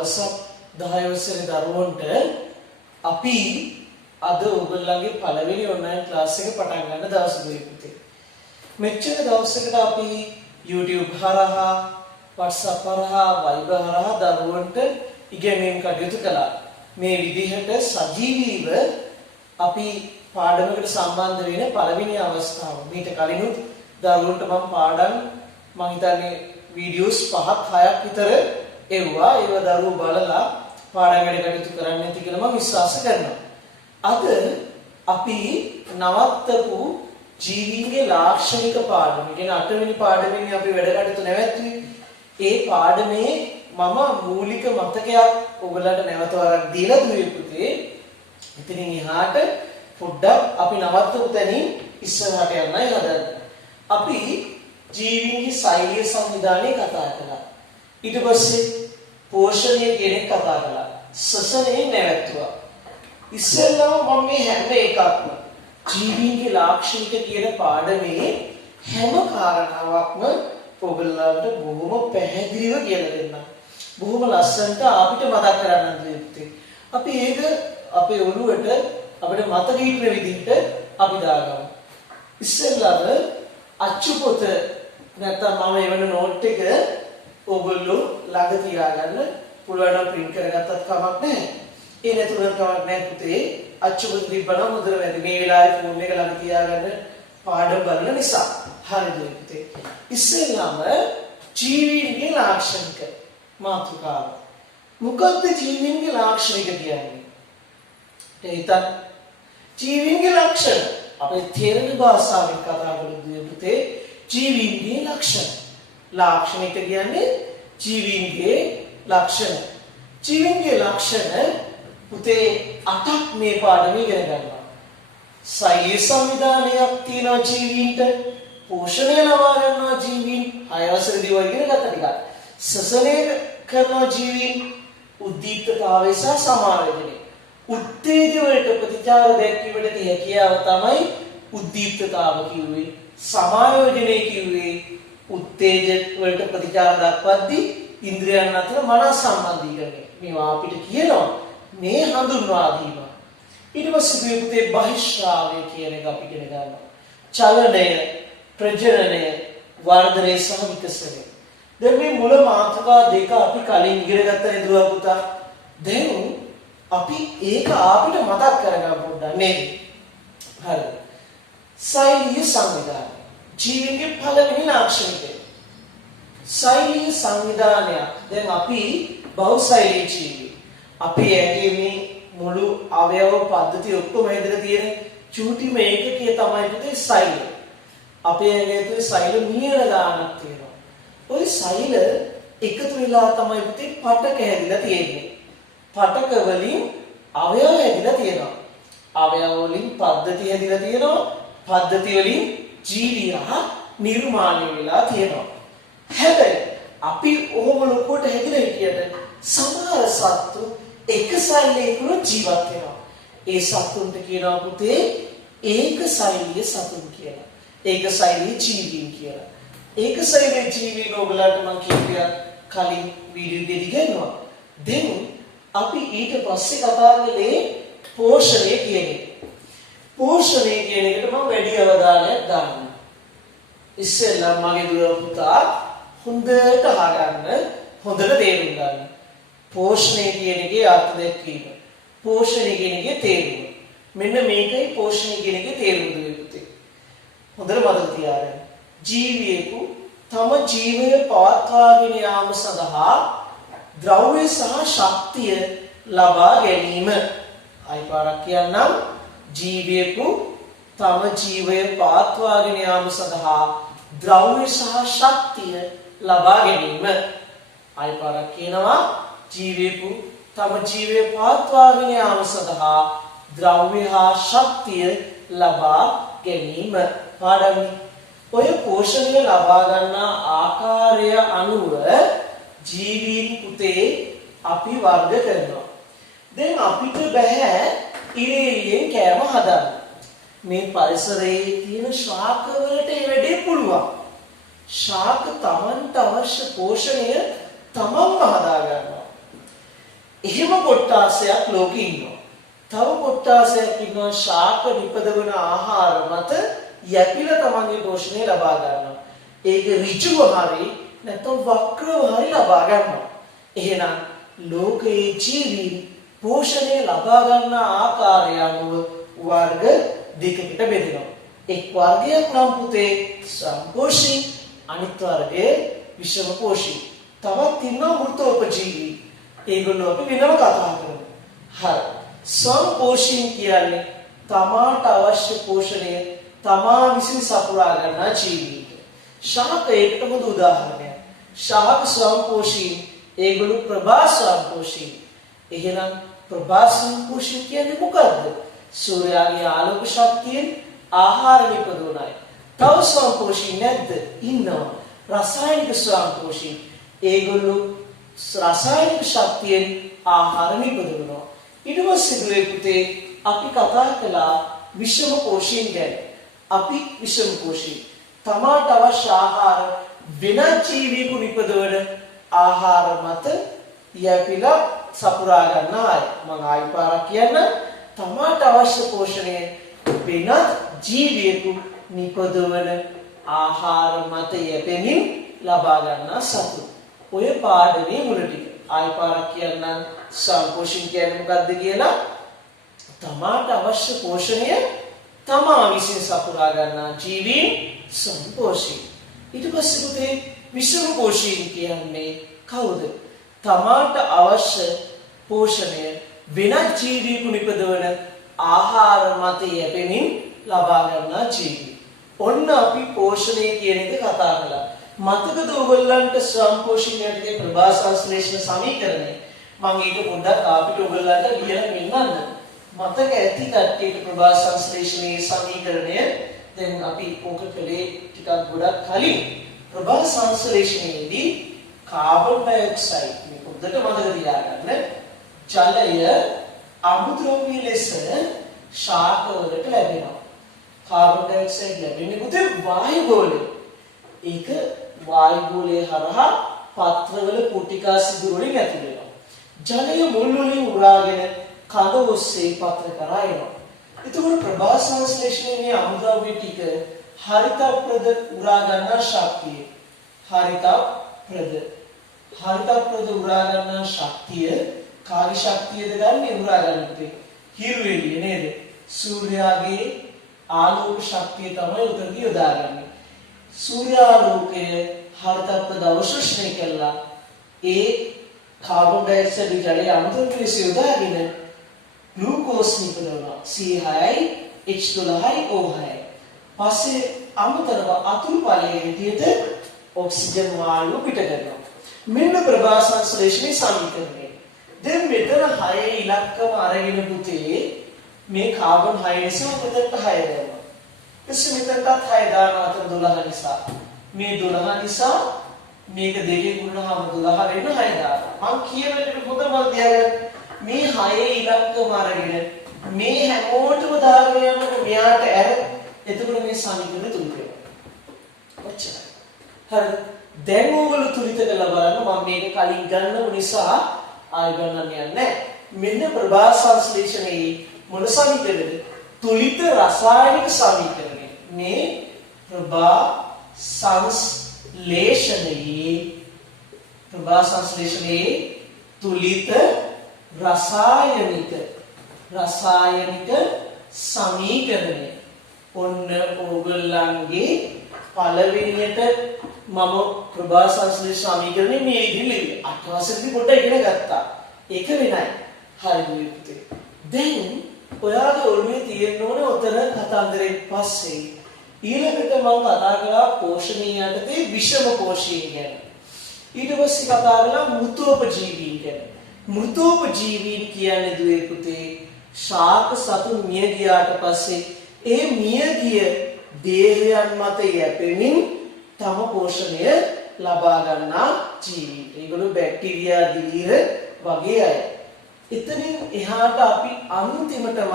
දවසක් 10 වසරේ දරුවන්ට අපි අද ඔයගොල්ලන්ගේ පළවෙනි ඔන්ලයින් ක්ලාස් එක පටන් ගන්න දවස් දුවේ පුතේ. මෙච්චර දවසකට අපි YouTube හරහා, WhatsApp හරහා, Viber හරහා දරුවන්ට ඉගෙනීම් කටයුතු කළා. මේ විදිහට සජීවීව අපි පාඩමකට සම්බන්ධ වෙන පළවෙනි අවස්ථාව. මීට කලිනුත් දරුවන්ට මම පාඩම් මම හිතන්නේ වීඩියෝස් 5ක් 6ක් විතර එවුවා. ඒව දරුවෝ බලලා පාඩම් වැඩ කටයුතු කරන්න ඇති කියලා මම විශ්වාස කරනවා. අද අපි නවත්තපු ජීවීන්ගේ ලාක්ෂණික පාඩම. කියන්නේ 8 වෙනි පාඩමෙන් අපි වැඩ කටයුතු නැවැත්තුවේ. ඒ පාඩමේ මම මූලික මතකයක් ඔයගලන්ට නැවත වරක් දීලා දුවේ පුතේ. ඉතින් එහාට පොඩ්ඩක් අපි නවත්තපු තැනින් ඉස්සරහට යන්නයි හදන්නේ. අපි ජීවීන්ගේ ශෛලිය සංවිධානය කතා කළා. ඊට පස්සේ පෝෂණය කියන එක කතා කළා. ශ්වසනය නැවැත්තුවා. ඉස්සෙල්ලාම මම මේ හැම එකක්ම ජීවීන්ගේ ලාක්ෂණික කියන පාඩමේ හැම කාරණාවක්ම ඔයගොල්ලන්ට බොහොම පැහැදිලිව කියලා දෙන්නම්. බොහොම ලස්සනට අපිට මතක් කරගන්න දෙන්නේ. අපි ඒක අපේ ඔළුවට අපිට මතක ඉන්න විදිහට අපි දාගමු. ඉස්සෙල්ලාම අච්චු පොත නැත්නම් මම එවන නෝට් එක ඔයගොල්ලෝ ළඟ තියාගන්න පුළුවන් නම් print කරගත්තත් කමක් නැහැ. ඒ නැතුණත් කමක් නැහැ පුතේ. අච්චු පොත තිබ්බනම් හොඳට වැඩි. මේ වෙලාවේ ෆෝන් එක ළඟ තියාගන්න පාඩම් බලන නිසා. හරිද පුතේ? ඉස්සෙල්ලාම ජීවීන්ගේ ලාක්ෂණික මාතෘකාව. මොකක්ද ජීවීන්ගේ ලාක්ෂණික කියන්නේ? ඒතත් ජීවීන්ගේ ලක්ෂණ අපේ තේරෙන භාෂාවෙන් කතා කරලා පුතේ ජීවීන්ගේ ලක්ෂණ. ලාක්ෂණික කියන්නේ ජීවීන්ගේ ලක්ෂණ. ජීවීන්ගේ ලක්ෂණ පුතේ 8ක් මේ පාඩමේ ඉගෙන ගන්නවා. ශෛලිය සංවිධානයක් තියෙනවා ජීවීන්ට. පෝෂණය ලබා ගන්නවා ජීවීන්. 6 වසරේදී ඔය ඉගෙන ගත්ත ටික. ශ්වසනය කරනවා ජීවීන්. උද්දීප්තතාවය සහ සමාවේදනය. උත්තේජ වලට ප්‍රතිචාර දැක්වීමට තියෙන හැකියාව තමයි උද්දීප්තතාව කිව්වේ. සමායෝජනය කිව්වේ උත්තේජ වලට ප්‍රතිචාර දක්වද්දී ඉන්ද්‍රියයන් අතර මනස සම්බන්ධීකරණය. මේවා අපිට කියනවා මේ හඳුන්වා දීම. ඊට පස්සේ පුතේ බහිශ්‍රාවය කියන එක අපි ඉගෙන ගන්නවා. චලනය, ප්‍රජනනය, වර්ධනය සහ විකසනය. දැන් මේ මුල මාතෘකා දෙක අපි කලින් ඉගෙන ගත්ත නේද පුතා? දැන් අපි ඒක අපිට මතක් කරගන්න පොඩ්ඩක් නේද? හරි. ශෛලිය සංවිධානය. ජීවීන්ගේ පළවෙනි ලාක්ෂණිකය. ශෛලිය සංවිධානය. දැන් අපි බහුශෛලී ජීවී. අපි ඇගේ මේ මුළු අවයව පද්ධතිය ඔක්කොම හැදලා තියෙන චූටිම ඒකකය තමයි පුතේ ශෛලිය. අපේ ඇඟේ තුේ ශෛල මිලියන ගාණක් තියෙනවා. ওই ශෛල එකතු වෙලා තමයි පුතේ පටක හැදිලා තියෙන්නේ. පටක වලින් අවයව හැදිලා තියෙනවා. අවයව වලින් පද්ධති හැදිලා තියෙනවා. පද්ධති වලින් ජීවියා නිර්මාණය වෙලා තියෙනවා. හැබැයි අපි ඔහොම ලොකුවට හැදිලා හිටියට සමහර සත්තු එක ශෛලයකින් ජීවත් වෙනවා. ඒ සත්තුන්ට කියනවා පුතේ ඒක ශෛලීය සතුන් කියලා. ඒක ශෛලීය ජීවීන් කියලා. ඒක ශෛලීය ජීවීන් ඔයගලන්ට මම කියපියා කලින් වීඩියෝ එකේදී ගන්නවා. දැන් අපි ඊට පස්සේ කතා කළේ පෝෂණය කියන එක. පෝෂණය කියන එකට මම වැඩි අවධානයක් දානවා. ඉස්සෙල්ලා මගේ දුව පුතා හොඳට අහගන්න, හොඳට තේරුම් ගන්න. පෝෂණය කියන එකේ අර්ථ දැක්වීම. පෝෂණය කියන එකේ තේරුම. මෙන්න මේකයි පෝෂණය කියන එකේ තේරුම දුවේ පුතේ. හොඳට මතක තියාගන්න. ජීවියෙකු තම ජීවය පවත්වාගෙන යාම සඳහා ද්‍රව්‍ය සහ ශක්තිය ලබා ගැනීම. අයි පාරක් කියන්නම්. ජීවියෙකු තම ජීවය පවත්වාගෙන යාම සඳහා ද්‍රව්‍ය සහ ශක්තිය ලබා ගැනීම. අයි පාරක් කියනවා ජීවියෙකු තම ජීවය පවත්වාගෙන යාම සඳහා ද්‍රව්‍ය හා ශක්තිය ලබා ගැනීම. පාඩම් ඔය පෝෂණය ලබා ගන්නා ආකාරය අනුව ජීවීන් පුතේ අපි වර්ග කරනවා. දැන් අපිට බෑ ඉරේලියෙන් කෑම හදන්න. මේ පරිසරයේ තියෙන ශාක වලට ඒ වැඩේ පුළුවන්. ශාක තමන්ට අවශ්‍ය පෝෂණය තමන්ම හදා ගන්නවා. එහෙම කොට්ටාසයක් ලෝකේ ඉන්නවා. තව කොට්ටාසයක් ඉන්නවා ශාක නිපදවන ආහාර මත යැපිලා තමන්ගේ පෝෂණය ලබා ගන්නවා. ඒක ඍජුව හරි නැත්නම් වක්‍රව හරි ලබා ගන්නවා. එහෙනම් ලෝකයේ ජීවීන් පෝෂණය ලබා ගන්න ආකාරය අනුව වර්ග දෙකකට බෙදෙනවා. එක් වර්ගයක් නම් පුතේ සම්පෝෂී, අනිත් වර්ගය විෂමපෝෂී. තවත් ඉන්නවා මෘතෝපජීවී. ඒගොල්ලෝ අපි වෙනම කතා කරමු. හරි. සම්පෝෂී කියන්නේ තමාට අවශ්‍ය පෝෂණය තමා විසින් සපුරා ගන්නා ජීවීන්. ශාක ඒකටම උදාහරණයක්. ශාක සම්පෝෂී, ඒගොල්ලෝ ප්‍රභා සම්පෝෂී. එහෙනම් ප්‍රභා සම්පෝෂී කියන්නේ මොකද්ද? සූර්යාගේ ආලෝක ශක්තියෙන් ආහාර නිපදවනයි. තව සම්පෝෂී නැද්ද? ඉන්නවා. රසායනික සම්පෝෂී. ඒගොල්ලෝ රසායනික ශක්තියෙන් ආහාර නිපදවනවා. ඊට පස්සේ පුතේ අපි කතා කළා විෂම පෝෂීන් ගැන. අපි විෂම පෝෂී. තමාට අවශ්‍ය ආහාර වෙනත් ජීවීකු නිපදවන ආහාර මත යැපිලා සපුරා ගන්න අය. මම ආයි පාරක් කියන්න. තමාට අවශ්‍ය පෝෂණය වෙනත් ජීවීකු නිපදවන ආහාර මත යැපෙමින් ලබා ගන්නා සතු. ඔය පාඩමේ මුල ටික. ආයි පාරක් කියන්නම්. සම්පෝෂණ කියන්නේ මොකක්ද කියලා? තමාට අවශ්‍ය පෝෂණය තමා විසින් සපුරා ගන්නා ජීවීන් සම්පෝෂී. ඊට පස්සේ පුතේ විෂම පෝෂීන් කියන්නේ කවුද? තමාට අවශ්‍ය පෝෂණය වෙනත් ජීවීකු නිපදවන ආහාර මත යැපෙමින් ලබා ගන්නා ජීවී. ඔන්න අපි පෝෂණය කියන එක කතා කළා. මතකද ඔයගොල්ලන්ට සම්පෝෂණයගේ ප්‍රභා සංශ්ලේෂණ සමීකරණය? මම ඒක පොඩ්ඩක් අපිට ඔයගොල්ලන්ට ලියලා මෙන්නන්න. මතක ඇති කට්ටියට ප්‍රභා සංශ්ලේෂණයේ සමීකරණය දැන් අපි ඕක කළේ ටිකක් ගොඩක් කලින්. ප්‍රභා සංශ්ලේෂණයේදී කාබන් ඩයොක්සයිඩ් මේ පොඩ්ඩට මතක තියාගන්න. ජලය අමුද්‍රව්‍ය ලෙස ශාක වලට ලැබෙනවා. කාබන් ඩයොක්සයිඩ් ලැබෙන්නේ පුතේ වායු ගෝලයෙන්. ඒක වායු ගෝලය හරහා පත්‍රවල පුටිකා සිදුරු වලින් ඇතුල් වෙනවා. ජලය මුල් වලින් උරාගෙන කඳ ඔස්සේ පත්‍ර කරා එනවා. එතකොට ප්‍රභා සංශ්ලේෂණයේ අමුද්‍රව්‍ය ටික හරිතප්‍රද උරා ගන්නා ශක්තිය. හරිතප්‍රද උරා ගන්නා ශක්තිය කාර්ය ශක්තියද ගන්නේ උරා ගන්නත් හිරු එළිය නේද? සූර්යාගේ ආලෝක ශක්තිය තමයි උතනදී යොදාගන්නේ. සූර්යාලෝකය හරිතප්‍රද අවශෝෂණය කළා ඒ කාබන් ඩයොක්සයිඩ් ජලය අමුද්‍රව්‍ය ලෙස යොදාගෙන ග්ලූකෝස් නිපදවනවා. C6 H12 O6. පස්සේ අමතරව අතුරු ඵලයේ විදිහට ඔක්සිජන් වායුව පිට කරනවා. මෙන්න ප්‍රභා සංශ්ලේෂණයේ සමීකරණය. දැන් මෙතන 6 ඉලක්කම අරගෙන පුතේ මේ කාබන් 6 නිසා මෙතනට 6 දානවා. ඊට මෙතනට 6 දානවා අතර 12 නිසා. මේ 12 නිසා මේක දෙකේ ගුණනහම 12 වෙන 6 දානවා. මම කියන විදිහට පොත මම තියාගන්න. මේ 6 ඉලක්කම අරගෙන මේ හැමෝටම දාගෙන යනකොට මෙයාට ඇර එතකොට මේ සමීකරණය තුල වෙනවා. ඔච්චරයි. හරි. දැන් ඕගොල්ලෝ තුලිත කරලා බලන්න මම මේක කලින් ගන්නව නිසා ආයෙ ගන්නන්න යන්නේ නැහැ. මෙන්න ප්‍රභා සංශ්ලේෂණයේ මොන සමීකරණයද? තුලිත රසායනික සමීකරණය. මේ ප්‍රභා සංශ්ලේෂණයේ තුලිත රසායනික සමීකරණය. ඔන්න ඕගොල්ලන්ගේ පළවෙනියට මම ප්‍රභා සංශ්ලේෂණ සමීකරණය මේ ඉදිරියේ අටවසරේදී පොඩ්ඩක් ඉගෙන ගත්තා. ඒක වෙනයි. හරි පුතේ. දැන් ඔයාගේ ඔළුවේ තියෙන්න ඕනේ උතර කතන්දරෙන් පස්සේ ඊළඟට මම කතා කළා පෝෂණීය යටතේ විෂම පෝෂීන් ගැන. ඊට පස්සේ කතා කළා මෘතෝපජීවීන් ගැන. මෘතෝපජීවීන් කියන්නේ දුවේ පුතේ ශාක සතුන් මිය ගියාට පස්සේ ඒ මියගිය දේහයන් මත යැපෙමින් තම පෝෂණය ලබා ගන්නා ජීවීන්. ඒගොල්ලෝ බැක්ටීරියා දිලීර වගේ අය. එතනින් එහාට අපි අන්තිමටම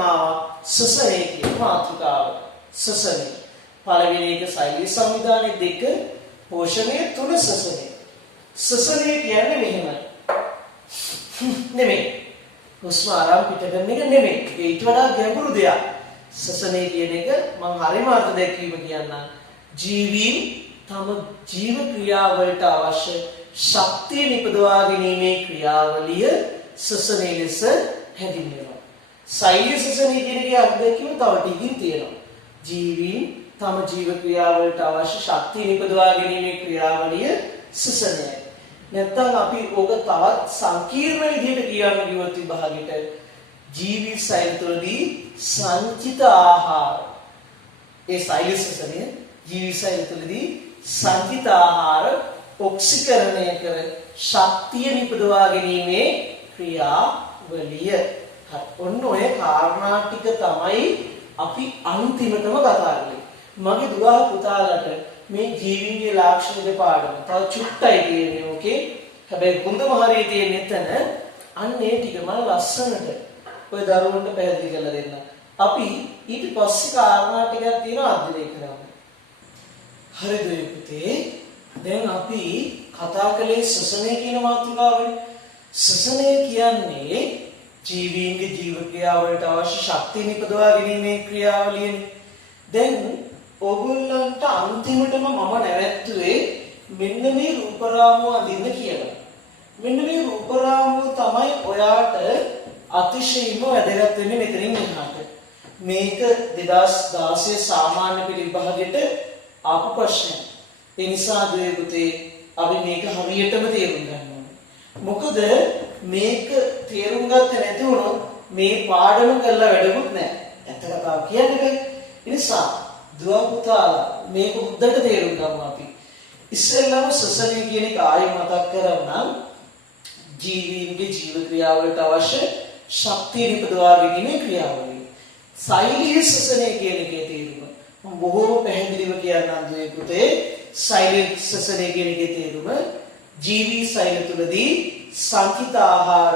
සසනේ කියන මාතෘකාව. සසනේ. පළවෙනි එක ශෛලී සංවිධානයේ 2 පෝෂණය 3 සසනේ. සසනේ කියන්නේ මෙහෙමයි. නෙමෙයි. හුස්ම ආරම්භ පිට කරන එක නෙමෙයි. ඊට වඩා ගැඹුරු දෙයක්. සසනේ කියන එක මම හරිම අර්ථ දැක්වීම කියන්නම්. ජීවීන් තම ජීව ක්‍රියාවලට අවශ්‍ය ශක්තිය නිපදවා ගැනීමේ ක්‍රියාවලිය සසනේ ලෙස හැඳින්වෙනවා. සෛලික සසනේ කියන එකේ අර්ථ දැක්වීම තව ටිකකින් තියෙනවා. ජීවීන් තම ජීව ක්‍රියාවලට අවශ්‍ය ශක්තිය නිපදවා ගැනීමේ ක්‍රියාවලිය සසනයයි. නැත්තම් අපි ඕක තවත් සංකීර්ණ විදිහට කියන්න ගියොත් විභාගෙට ජීවී සෛල තුළදී සංචිත ආහාර ඒ සෛල සසනය ජීවී සෛල තුළදී සංචිත ආහාර ඔක්සිකරණය කර ශක්තිය නිපදවා ගැනීමේ ක්‍රියාවලිය. ඔන්න ඔය කාරණා ටික තමයි අපි අන්තිමටම කතා කරන්නේ. මගේ දුවා පුතාලට මේ ජීවීන්ගේ ලාක්ෂණ දෙපාඩම තව චුට්ටයි තියෙන්නේ ඕකේ. හැබැයි ගුණම හරිය තියෙන්නේ එතන. අන්න ඒ ටික මම ලස්සනට ඔය දරුවන්ට පැහැදිලි කරලා දෙන්න. අපි ඊට පස්සේ කාරණා ටිකක් තියෙනවා අධ්‍යයනය කරන්න. හරිද පුතේ? දැන් අපි කතා කළේ ශ්වසනය කියන මාතෘකාවනේ. ශ්වසනය කියන්නේ ජීවීන්ගේ ජීව ක්‍රියාවලට අවශ්‍ය ශක්තිය නිපදවා ගැනීමේ ක්‍රියාවලියනේ. දැන් ඔයගොල්ලන්ට අන්තිමටම මම නැවැත්තුවේ මෙන්න මේ රූප රාමුව අඳින්න කියලා. මෙන්න මේ රූප රාමුව තමයි ඔයාට අතිශයින්ම වැදගත් වෙන්නේ මෙතනින් එහාට. මේක 2016 සාමාන්‍ය පෙළ විභාගෙට ආපු ප්‍රශ්නයක්. ඒ නිසා දුවේ අපි මේක හරියටම තේරුම් ගන්න ඕනේ. මොකද මේක තේරුම් ගත්තේ නැති වුණොත් මේ පාඩම කරලා වැඩකුත් නැහැ. ඇත්ත කතාව කියන්නේ බෑ. ඒ නිසා දුව පුතාලා මේක හොඳට තේරුම් ගමු අපි. ඉස්සෙල්ලාම ශ්වසනය කියන එක ආයෙ මතක් කරගන්නම්. ජීවීන්ගේ ජීව ක්‍රියාවලට අවශ්‍ය ශක්තිය නිපදවා ගැනීමේ ක්‍රියාවලිය. සෛලීය ශ්වසනය කියන එකේ තේරුම මම බොහෝම පැහැදිලිව කියන්නම් දුවේ පුතේ. සෛලීය ශ්වසනය කියන එකේ තේරුම ජීවී සෛල තුලදී සංචිත ආහාර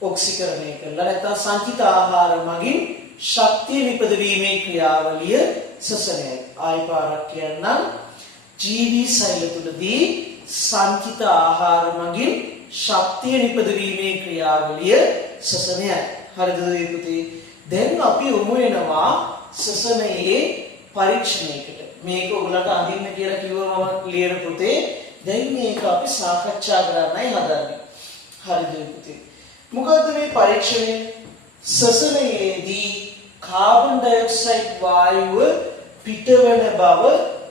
ඔක්සිකරණය කරලා නැත්නම් සංචිත ආහාර මගින් ශක්තිය නිපදවීමේ ක්‍රියාවලිය ශ්වසනයයි. ආයි පාරක් කියන්නම්. ජීවී සෛල තුලදී සංචිත ආහාර මගින් ශක්තිය නිපදවීමේ ක්‍රියාවලිය ශ්වසනයයි. හරිද පුතේ? දැන් අපි යමු වෙනවා ශ්වසනයේ පරීක්ෂණයකට. මේක ඔයගලට අඳින්න කියලා කිව්වම මම ලියන පුතේ. දැන් මේක අපි සාකච්ඡා කරන්නයි හදන්නේ. හරිද පුතේ? මොකද්ද මේ පරීක්ෂණය? ශ්වසනයේදී කාබන් ඩයොක්සයිඩ් වායුව පිටවන බව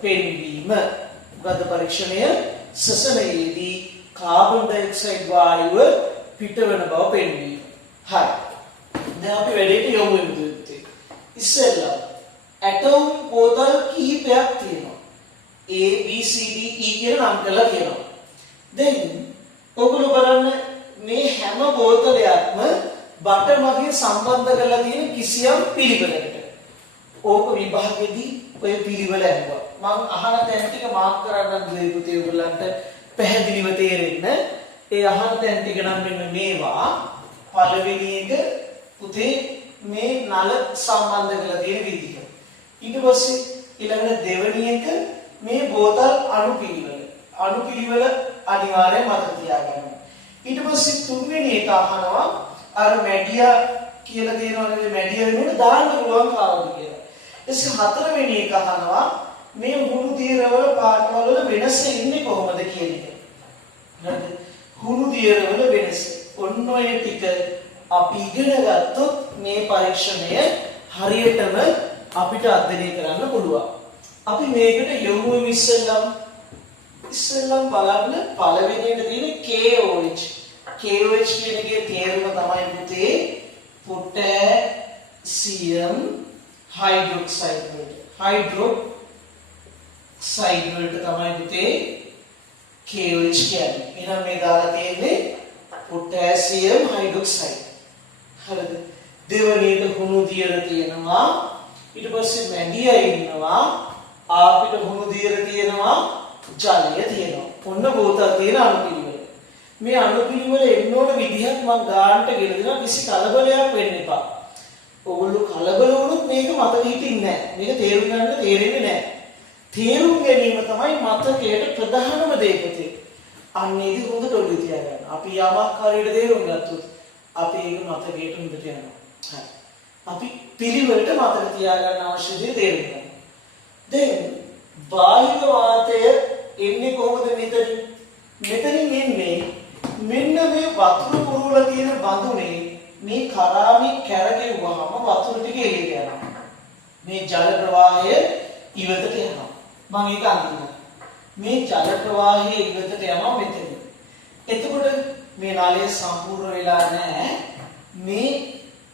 පෙන්වීම. මොකද්ද පරීක්ෂණය? ශ්වසනයේදී කාබන් ඩයොක්සයිඩ් වායුව පිටවන බව පෙන්වීම. හරි. දැන් අපි වැඩේට යමු පුතේ. ඉස්සෙල්ලා ඇටෝම් බෝතල් කිහිපයක් තියෙනවා. A B C D E කියලා නම් කරලා කියනවා. දැන් ඔයගොල්ලෝ බලන්න මේ හැම බෝතලයක්ම බට මගින් සම්බන්ධ කරලා තියෙන කිසියම් පිළිවෙලකට. ඕක විභාගෙදී ඔය පිළිවෙල ඇහුවා. මම අහන තැන් ටික මාක් කරන්න දුවේ පුතේ ඔයගොල්ලන්ට පැහැදිලිව තේරෙන්න. ඒ අහන තැන් ටික නම් මෙන්න මේවා. පළවෙනි එක පුතේ මේ නල සම්බන්ධ කරලා තියෙන විදිහ. ඊට පස්සේ ඊළඟට දෙවෙනි එක මේ බෝතල් අණුපිළිවෙල. අණුපිළිවෙල අනිවාර්යයෙන් මතක තියාගන්න. ඊට පස්සේ තුන්වෙනි එක අහනවා අර මැඩියා කියලා තියෙනවනේ මැඩියා වෙනුවට දාන්න පුළුවන් කාවද කියලා. ඊට හතරවෙනි එක අහනවා මේ හුණු දියරවල පාටවල වෙනස ඉන්නේ කොහොමද කියන එක. හරිද? හුණු දියරවල වෙනස. ඔන්න ඔය ටික අපි ඉගෙන ගත්තොත් මේ පරීක්ෂණය හරියටම අපිට අධ්‍යයනය කරන්න පුළුවන්. අපි මේකට යොමු වෙමු ඉස්සෙල්ලම් බලන්න පළවෙනියට තියෙන KOH. KOH කියන එකේ තේරුම තමයි පුතේ පොටෑසියම් හයිඩ්‍රොක්සයිඩ් වලට. හයිඩ්‍රොක්සයිඩ් වලට තමයි පුතේ KOH කියන්නේ. එහෙනම් මේ දාලා තියෙන්නේ පොටෑසියම් හයිඩ්‍රොක්සයිඩ්. හරිද? දෙවනියට හුණු දියර තියෙනවා. ඊට පස්සේ මැඩියා ඉන්නවා. ආපිට හුණු දියර තියෙනවා. ජලය තියෙනවා. ඔන්න බෝතල් තියෙන අණුපිළිවෙල. මේ අණුපිළිවෙල එන්න ඕන විදිහක් මම ගානට ගෙන දෙනවා. කිසි කලබලයක් වෙන්න එපා. ඔයගොල්ලෝ කලබල වුණොත් මේක මතක හිටින්නේ නැහැ. මේක තේරුම් ගන්න තේරෙන්නේ නැහැ. තේරුම් ගැනීම තමයි මතකයේ ප්‍රධානම දේ පුතේ. අන්නේදී හොඳට ඔළුවේ තියාගන්න. අපි යමක් හරියට තේරුම් ගත්තොත් අපි ඒක මතකයට හොඳට යනවා. හරි. අපි පිළිවෙලට මතක තියාගන්න අවශ්‍ය දේ තේරුම් ගන්න. දැන් බාහිර වාතය එන්නේ කොහොමද මෙතනින්? මෙතනින් එන්නේ මෙන්න මේ වතුර පුරවලා තියෙන බඳුනේ මේ කරාමේ කැරගෙව්වහම වතුර ටික එළියට යනවා. මේ ජල ප්‍රවාහය ඉවතට යනවා. මම ඒක අඳිනවා. මේ ජල ප්‍රවාහය ඉවතට යනවා මෙතන. එතකොට මේ නලය සම්පූර්ණ වෙලා නැහැ. මේ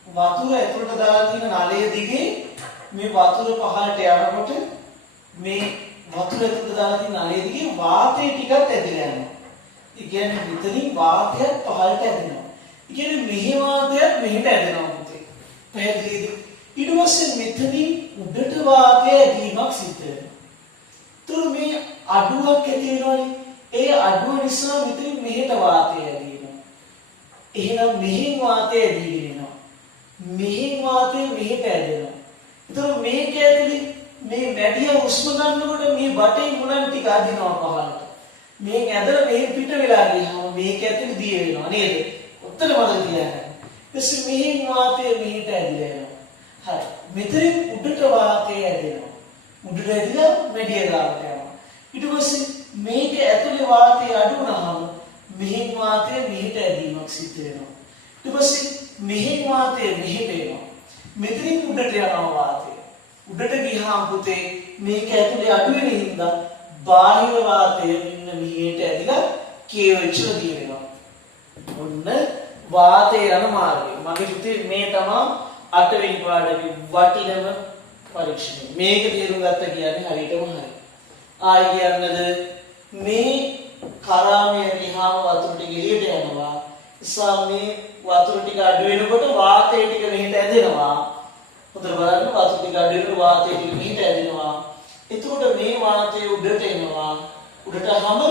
වතුර ඇතුළට දාලා තියෙන නලය දිගේ මේ වතුර පහළට යනකොට මේ වතුර ඇතුළට දාලා තියෙන නලය දිගේ වාතය ටිකක් ඇදලා යනවා. ඒ කියන්නේ මෙතනින් වාතයක් පහළට ඇදෙනවා. ඒ කියන්නේ මෙහි වාතයක් මෙහෙට ඇදෙනවා පුතේ. පැහැදිලිද? ඊට පස්සේ මෙතනින් උඩට වාතය ඇදීමක් සිද්ධ වෙනවා. තුරු මේ අඩුවක් ඇති වෙනවනේ. ඒ අඩුව නිසා මෙතනින් මෙහෙට වාතය ඇදෙනවා. එහෙනම් මෙහෙන් වාතය ඇදීගෙන එනවා. මෙහෙන් වාතය මෙහෙට ඇදෙනවා. ඒතර මේක ඇතුලේ මේ මැඩිය උස්ම ගන්නකොට මේ බටේ මුලන් ටික අදිනවා පහළට. මේක ඇදලා මෙහෙ පිට වෙලා ගියාම මේක ඇතුලේ දිය වෙනවා නේද? උත්තර මතක තියාගන්න. ඊපස්සේ මෙහෙන් වාතය මෙහෙට ඇදිලා යනවා. හරි. මෙතනින් උඩට වාතය ඇදෙනවා. උඩට ඇදිලා මැඩිය ගාවට යනවා. ඊට පස්සේ මේක ඇතුලේ වාතය අඩු වුණාම මෙහෙන් වාතය මෙහෙට ඇදීමක් සිද්ධ වෙනවා. ඊට පස්සේ මෙහෙන් වාතය මෙහෙට එනවා. මෙතනින් උඩට යනවා වාතය. උඩට ගියාම පුතේ මේක ඇතුලේ අඩු වෙන හින්දා බාහිර වාතය මෙන්න මෙහෙට ඇදිලා KOH දිය වෙනවා. ඔන්න වාතය යන මාර්ගය. මගේ පුතේ මේ තමයි 8 වෙනි පාඩමේ වටිනම පරීක්ෂණය. මේක තේරුම් ගත්ත කියන්නේ හරියටම හරි. ආයි කියන්නද මේ කරාමයේ ගියාම වතුර ටික එළියට යනවා. නිසා මේ වතුර ටික අඩු වෙනකොට වාතය ටික මෙහෙට ඇදෙනවා. හොඳට බලන්න වතුර ටික අඩු වෙනකොට වාතය ටික මෙහෙට ඇදෙනවා. එතකොට මේ වාතය උඩට එනවා. උඩට හැම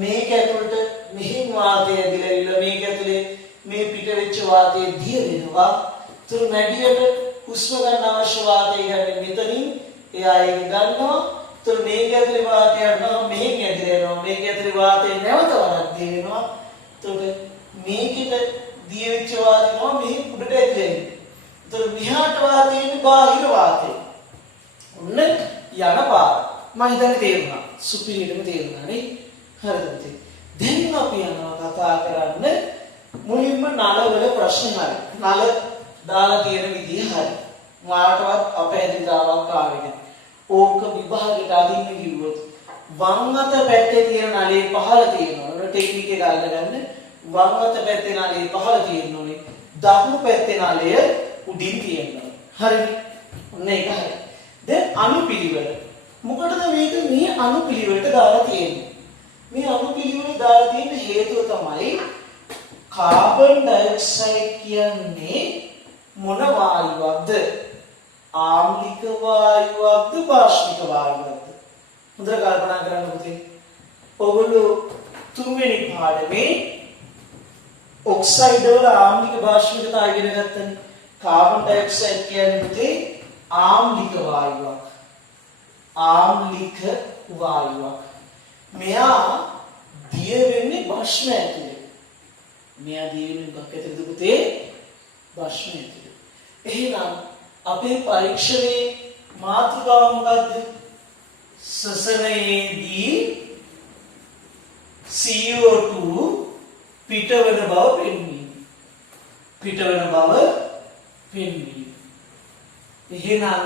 මේක ඇතුළට මෙහෙන් වාතය ඇදිලා ඉන්න මේක ඇතුලේ මේ පිට වෙච්ච වාතය දිය වෙනවා. ඒතර මැඩියට හුස්ම ගන්න අවශ්‍ය වාතය ගන්න මෙතනින් එයා ඒක ගන්නවා. ඒතර මේක ඇතුලේ වාතය යනවා මේක ඇතුලේ යනවා මේක ඇතුලේ වාතය නැවත වරක් දිය වෙනවා. එතකොට මේකෙට දිය වෙච්ච වාතය තමයි මෙහි උඩට ඇදෙන්නේ. ඒතර මෙහාට වාතය ඉන්නේ බාහිර වාතය. ඔන්න යන පාර. මම හිතන්නේ තේරුණා. සුපිරියටම තේරුණා නේ. හරිද? දැන් අපි යනවා කතා කරන්න මුලින්ම නලවල ප්‍රශ්න හරි. නල දාලා තියෙන විදිය හරි. මාටවත් අපහැදිලිතාවක් ආවේ නැහැ. ඕක විභාගයට අදින්න කිව්වොත් වම් අත පැත්තේ තියෙන නලයේ පහළ තියෙනවා. ඔන්න ටෙක්නික් එක අල්ලගන්න. වම් අත පැත්තේ නලයේ පහළ තියෙනෝනේ. දකුණු පැත්තේ නලය උඩින් තියෙනවා. හරිද? ඔන්න ඒක හරි. දැන් අනුපිළිවෙල. මොකටද මේක මේ අනුපිළිවෙලට දාලා තියෙන්නේ? මේ අනුපිළිවෙල දාලා තියෙන හේතුව තමයි කාබන් ඩයොක්සයිඩ් කියන්නේ මොන වායුවක්ද? ආම්ලික වායුවක්ද පාෂ්ණික වායුවක්ද? හොඳට කල්පනා කරන්න පුතේ. ඔයගොල්ලෝ තුන්වෙනි පාඩමේ ඔක්සයිඩ් වල ආම්ලික පාෂ්ණිකතාවය ඉගෙන ගත්තනේ. කාබන් ඩයොක්සයිඩ් කියන්නේ පුතේ ආම්ලික වායුවක්. ආම්ලික වායුවක්. මෙයා දිය වෙන්නේ භස්ම ඇතුලේ. මෙයා දිය වෙන්නේ මොකක් ඇතුලේද පුතේ? භස්ම ඇතුලේ. එහෙනම් අපේ පරීක්ෂණයේ මාතෘකාව මොකද්ද? සසනයේදී CO2 පිටවන බව පෙන්වීම. පිටවන බව පෙන්වීම. එහෙනම්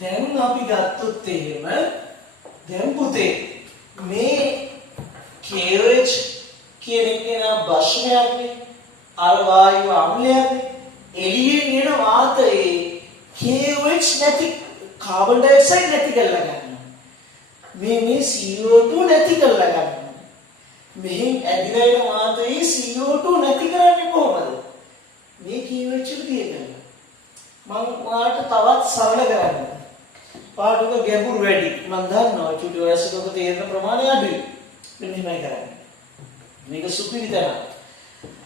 දැන් අපි ගත්තොත් එහෙම දැන් පුතේ මේ KOH කියන එක භස්මයක්නේ අර වායු අම්ලයක්නේ එළියෙන් එන වාතයේ KOH නැති කාබන් ඩයොක්සයිඩ් නැති කරලා ගන්නවා. මේ CO2 නැති කරලා ගන්නවා. මෙහෙන් ඇදිලා එන වාතයේ CO2 නැති කරන්නේ කොහොමද? මේ KOH ටික කරලා. මම ඔයාලට තවත් සරල කරන්න. පාඩුක ගැඹුරු වැඩි. මම දන්නවා චුටි වයසක තේරෙන ප්‍රමාණය අඩුයි. මෙන්න එහෙමයි කරන්නේ. මේක සුපිරි තරම්.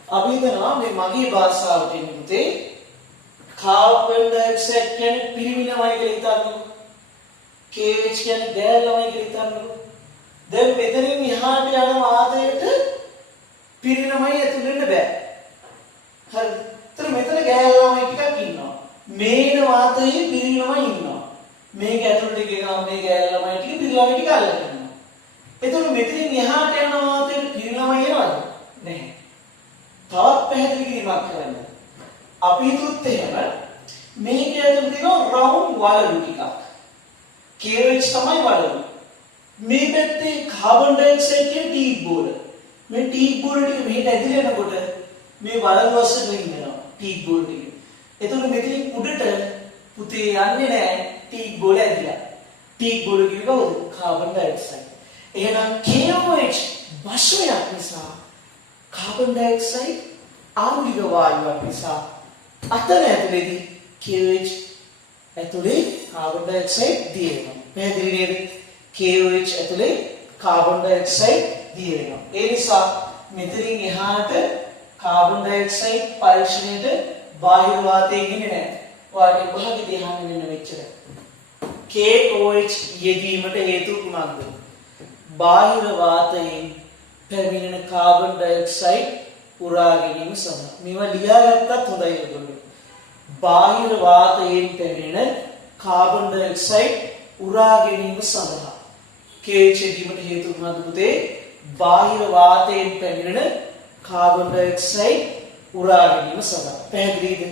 අපි හිතනවා මේ මගේ භාෂාවට එන්නේ පුතේ කාබන් ඩයොක්සයිඩ් කියන්නේ පිරිමි ළමයි කියලා හිතන්නකෝ. KH කියන්නේ ගෑල් ළමයි කියලා හිතන්නකෝ. දැන් මෙතනින් එහාට යන වාතයට පිරිනමයි ඇතුළේ ඉන්න බෑ. හරිද? ඒතර මෙතන ගෑල්ලාමයි ටිකක් ඉන්නවා. මේන වාතයේ පිරිනමයි ඉන්නවා. මේක ඇතුළට ගියම මේ ගෑල්ලාමයි ටික පිරිනමයි ටික අල්ලගෙන ඉන්නවා. එතකොට මෙතනින් එහාට යන වාතයට පිරිනමයි එනවද? නැහැ. තවත් පැහැදිලි කිරීමක් කරන්න. අපි හිතුවත් එහෙම මේක ඇතුළේ තියෙන රවුම් වලලු ටිකක්. KOH තමයි වලලු. මේ පැත්තේ කාබන් ඩයොක්සයිඩ් කියන ටීක් බෝල. මේ ටීක් බෝල ටික මෙහෙට ඇදලා යනකොට මේ වලලු අස්සට වෙනවා ටීක් බෝල ටික. එතකොට මෙතනින් උඩට පුතේ යන්නේ නැහැ ටීක් බෝල ඇදලා. ටීක් බෝල කිව්ව කවුද? Carbon dioxide. එහෙනම් KOH වශයක් නිසා කාබන් ඩයොක්සයිඩ් ආම්ලික වායුවක් නිසා අතන ඇතුලේදී KOH ඇතුලේ කාබන් ඩයොක්සයිඩ් දිය වෙනවා. පැහැදිලි නේද? KOH ඇතුලේ කාබන් ඩයොක්සයිඩ් දිය වෙනවා. ඒ නිසා මෙතනින් එහාට කාබන් ඩයොක්සයිඩ් පරීක්ෂණයට බාහිර වාතයෙන් එන්නේ නැහැ. වාගේ භාගිතය හානි වෙන මෙච්චර. KOH යෙදීමට හේතු කුමක්ද? බාහිර වාතයෙන් පැමිණෙන කාබන් ඩයොක්සයිඩ් උරා ගැනීම සඳහා. මේවා ලියාගත්තත් හොඳයි ඔයගොල්ලෝ. බාහිර වාතයෙන් පැමිණෙන කාබන් ඩයොක්සයිඩ් උරා ගැනීම සඳහා. KOH යෙදීමට හේතු කුමක්ද පුතේ? බාහිර වාතයෙන් පැමිණෙන කාබන් ඩයොක්සයිඩ් උරා ගැනීම සඳහා. පැහැදිලිද?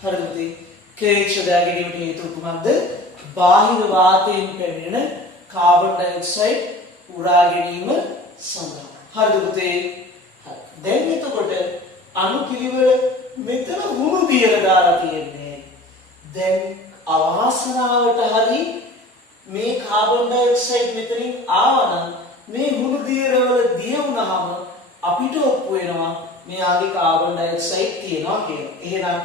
හරිද පුතේ? KOH උරා ගැනීමට හේතු කුමක්ද? බාහිර වාතයෙන් පැමිණෙන කාබන් ඩයොක්සයිඩ් උරා ගැනීම සඳහා. හරිද පුතේ? හරි. දැන් එතකොට අණුකිරිවල මෙතන හුණු දියර දාලා තියෙන්නේ. දැන් අවාසනාවට හරි මේ කාබන් ඩයොක්සයිඩ් මෙතනින් ආවනම් මේ හුණු දියර වල දිය වුණාම අපිට ඔප්පු වෙනවා මෙයාගේ කාබන් ඩයොක්සයිඩ් තියෙනවා කියලා. එහෙනම්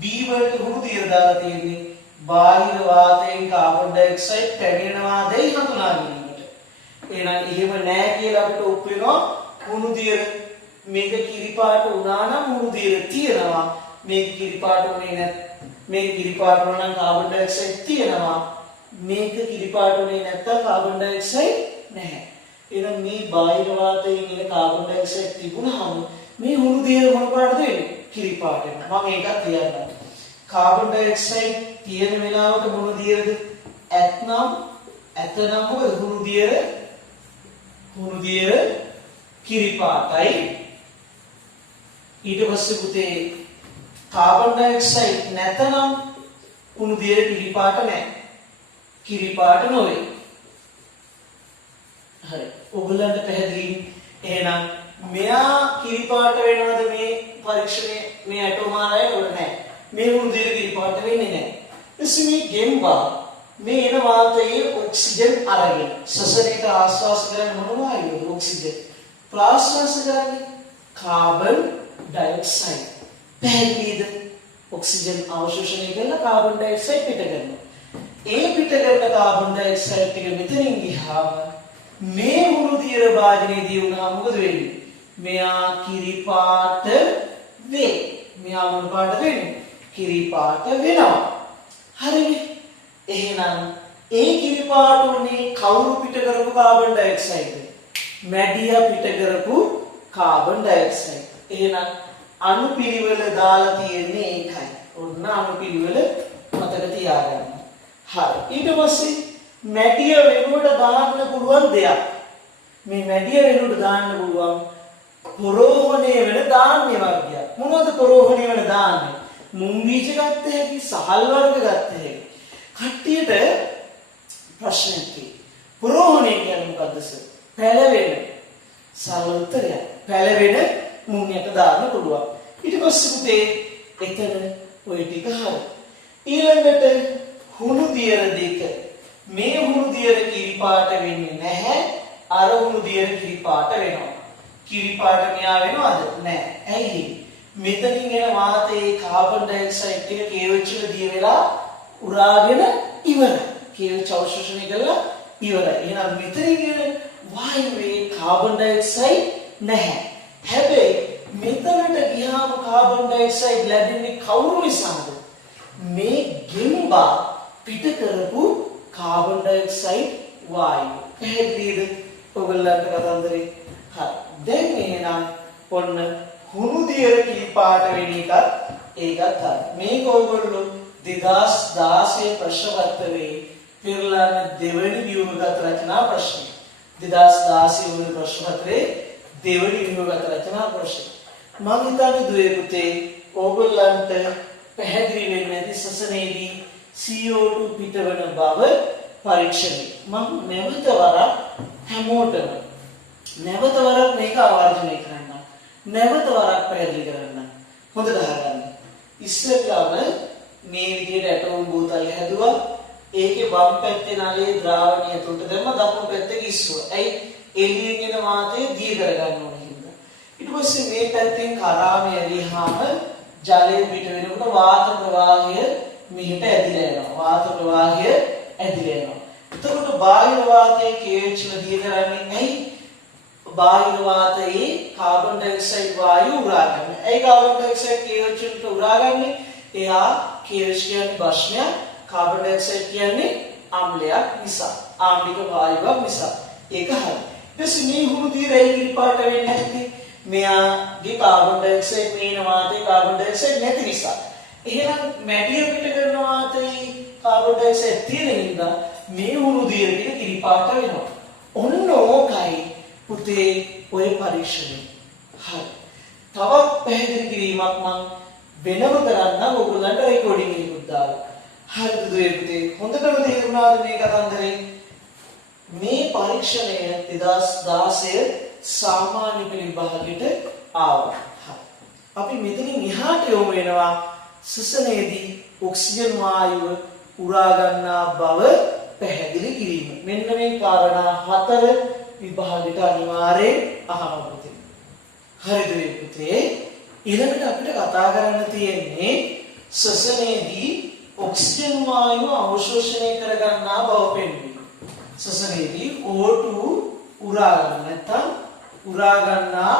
B වලට හුණු දියර දාලා තියෙන්නේ බාහිර වාතයෙන් කාබන් ඩයොක්සයිඩ් පැමිණෙනවාදයි හඳුනා ගැනීමට. එහෙනම් එහෙම නැහැ කියලා අපිට ඔප්පු වෙනවා හුණු දියර. මේක කිරිපාට වුණා නම් හුණු දියර තියෙනවා. මේක කිරිපාට වුණේ නැත්. මේක කිරිපාට වුණා නම් කාබන් ඩයොක්සයිඩ් තියෙනවා. මේක කිරිපාට වුණේ නැත්නම් කාබන් ඩයොක්සයිඩ් නැහැ. එහෙනම් මේ බාහිර වාතයෙන් එන කාබන් ඩයොක්සයිඩ් තිබුණාම මේ හුණු දියර මොන පාටද වෙන්නේ? කිරිපාට වෙනවා. මම ඒකත් කියන්නම්. කාබන් ඩයොක්සයිඩ් තියෙන වෙලාවට මොන දියරද? ඇතනම් මොකද හුණු දියර කිරිපාටයි. ඊට පස්සේ පුතේ කාබන් ඩයොක්සයිඩ් නැතනම් හුණු දියර කිරිපාට නැහැ. කිරිපාට නොවේ. හරි. ඔයගොල්ලන්ට පැහැදිලි? එහෙනම් මෙයා කිරිපාට වෙනවද මේ පරීක්ෂණයේ මේ ඇටෝමාරය වල නැහැ. මේ හුණු දියර කිරිපාට වෙන්නේ නැහැ. එසේ මේ ගෙම්බා මේ එන වාතයේ ඔක්සිජන් අරගෙන ශ්වසනයට ආශ්වාස කරන මොන වායුවද? ඔක්සිජන්. ප්‍රාශ්වාස කරන්නේ කාබන් ඩයොක්සයිඩ්. පැහැදිලිද? ඔක්සිජන් අවශෝෂණය කරලා කාබන් ඩයොක්සයිඩ් පිට කරනවා. ඒ පිට කරන කාබන් ඩයොක්සයිඩ් ටික මෙතනින් ගියාම මේ හුණු දියර භාජනයේදී වුණා මොකද වෙන්නේ? මෙයා කිරිපාට වේ. මෙයා මොන පාට වෙන්නේ? කිරිපාට වෙනවා. හරිනේ. එහෙනම් ඒ කිරිපාට උනේ කවුරු පිට කරපු කාබන් ඩයොක්සයිඩ්ද? මැඩියා පිට කරපු කාබන් ඩයොක්සයිඩ්. එහෙනම් අණුපිරිවෙල දාලා තියෙන්නේ ඒකයි. ඔන්න අණුපිරිවෙල මතක තියාගන්න. හරි. ඊට පස්සේ මැඩියා වෙනුවට දාන්න පුළුවන් දෙයක්. මේ මැඩියා වෙනුවට දාන්න පුළුවන් පරෝහණය වෙන ධාන්‍ය වර්ගයක්. මොනවද පරෝහණය වෙන ධාන්‍ය? මුං බීජ ගත්ත හැකි, සහල් වර්ග ගත්ත හැකි. කට්ටියට ප්‍රශ්නයක් තියෙනවා. පරෝහණය කියන්නේ මොකද්ද සර්? පැලවෙන. සරල උත්තරය. පැලවෙන මුංයට දාන්න පුළුවන්. ඊට පස්සේ පුතේ එතන ඔය ටික හරි. ඊළඟට හුණු දියර දෙක. මේ හුණු දියර කිරිපාට වෙන්නේ නැහැ. අර හුණු දියර කිරිපාට වෙනවා. කිරිපාට මෙයා වෙනවද? නැහැ. ඇයි? මෙතනින් එන වාතයේ කාබන් ඩයොක්සයිඩ් ටික KOH වල දිය වෙලා උරාගෙන ඉවරයි. KOH අවශෝෂණය කරලා ඉවරයි. එහෙනම් මෙතනින් එන වායුවේ කාබන් ඩයොක්සයිඩ් නැහැ. හැබැයි මෙතනට ගියාම කාබන් ඩයොක්සයිඩ් ලැබෙන්නේ කවුරු නිසාද? මේ ගෙම්බා පිට කරපු කාබන් ඩයොක්සයිඩ් වායුව. පැහැදිලිද? ඔයගොල්ලන්ට කතන්දරේ හරි දැන් එහෙනම් ඔන්න හුණු දියර කීපාට වෙන එකත් ඒකත් හරි මේක ඔයගොල්ලෝ 2016 ප්‍රශ්න පත්‍රයේ පෙරළන දෙවනි ව්‍යුහගත රචනා ප්‍රශ්නය 2016 වුණ ප්‍රශ්න පත්‍රයේ දෙවනි ව්‍යුහගත රචනා ප්‍රශ්නය මම හිතන්නේ දුවේ පුතේ ඕගොල්ලන්ට පැහැදිලි වෙන්නේ නැති සසනේදී CO2 පිටවන බව පරීක්ෂණය මම නැවත වරක් හැමෝටම නැවත වරක් මේක ආවර්ජනය කරන්න නැවත වරක් පැහැදිලි කරන්න හොඳට අහගන්න ඉස්සෙල්ලාම මේ විදිහට ඇටෝම් බෝතල් හැදුවා ඒකේ වම් පැත්තේ නලයේ ද්‍රාවණය තුනට දැම්ම දකුණු පැත්තේ කිස්සුවා ඇයි එළියෙන් එන වාතය දිය කරගන්න ඕන හින්දා ඊට පස්සේ මේ පැත්තෙන් කරාම ඇරියාම ජලය පිට වෙනකොට වාත ප්‍රවාහය මෙහෙට ඇදිලා යනවා වාත ප්‍රවාහය ඇදිලා යනවා එතකොට බාහිර වාතයේ KH දිය කරන්නේ ඇයි බාහිර වාතයේ කාබන් ඩයොක්සයිඩ් වායු උරා ගන්න. ඇයි කාබන් ඩයොක්සයිඩ් KH වලට උරා ගන්නේ? එයා KH කියන්නේ බෂ්ණයක්, කාබන් ඩයොක්සයිඩ් කියන්නේ ආම්ලයක් නිසා. ආම්ලික වායුවක් නිසා. ඒක හරි. ඊටසේ මේ හුණු දියරේ කිරිපාට වෙන්නේ නැති මෙයාගේ කාබන් ඩයොක්සයිඩ් මේන වාතයේ කාබන් ඩයොක්සයිඩ් නැති නිසා. එහෙනම් මැඩිය පිට කරන වාතයේ කාබන් ඩයොක්සයිඩ් තියෙන නිසා මේ හුණු දියර ටික කිරිපාට වෙනවා. ඔන්න ඕකයි පුතේ ඔය පරීක්ෂණය. හරි. තවත් පැහැදිලි කිරීමක් මම වෙනම කරන්නම් ඔයගොල්ලන්ට රෙකෝඩින් එකකුත් දාලා. හරිද දුවේ පුතේ? හොඳටම තේරුණාද මේ කතන්දරේ? මේ පරීක්ෂණය 2016 සාමාන්‍ය පෙළ විභාගයට ආවා. හරි. අපි මෙතනින් එහාට යොමු වෙනවා සසනේදී ඔක්සිජන් වායුව උරා ගන්නා බව පැහැදිලි කිරීම. මෙන්න මේ කාරණා 4 විභාගයට අනිවාර්යෙන් අහන්න පුතේ. හරිද මේ පුතේ? ඊළඟට අපිට කතා කරන්න තියෙන්නේ සසනේදී ඔක්සිජන් වායුව අවශෝෂණය කරගන්නා බව පෙන්වීම. සසනේදී O2 උරා ගන්න නැත්නම් උරා ගන්නා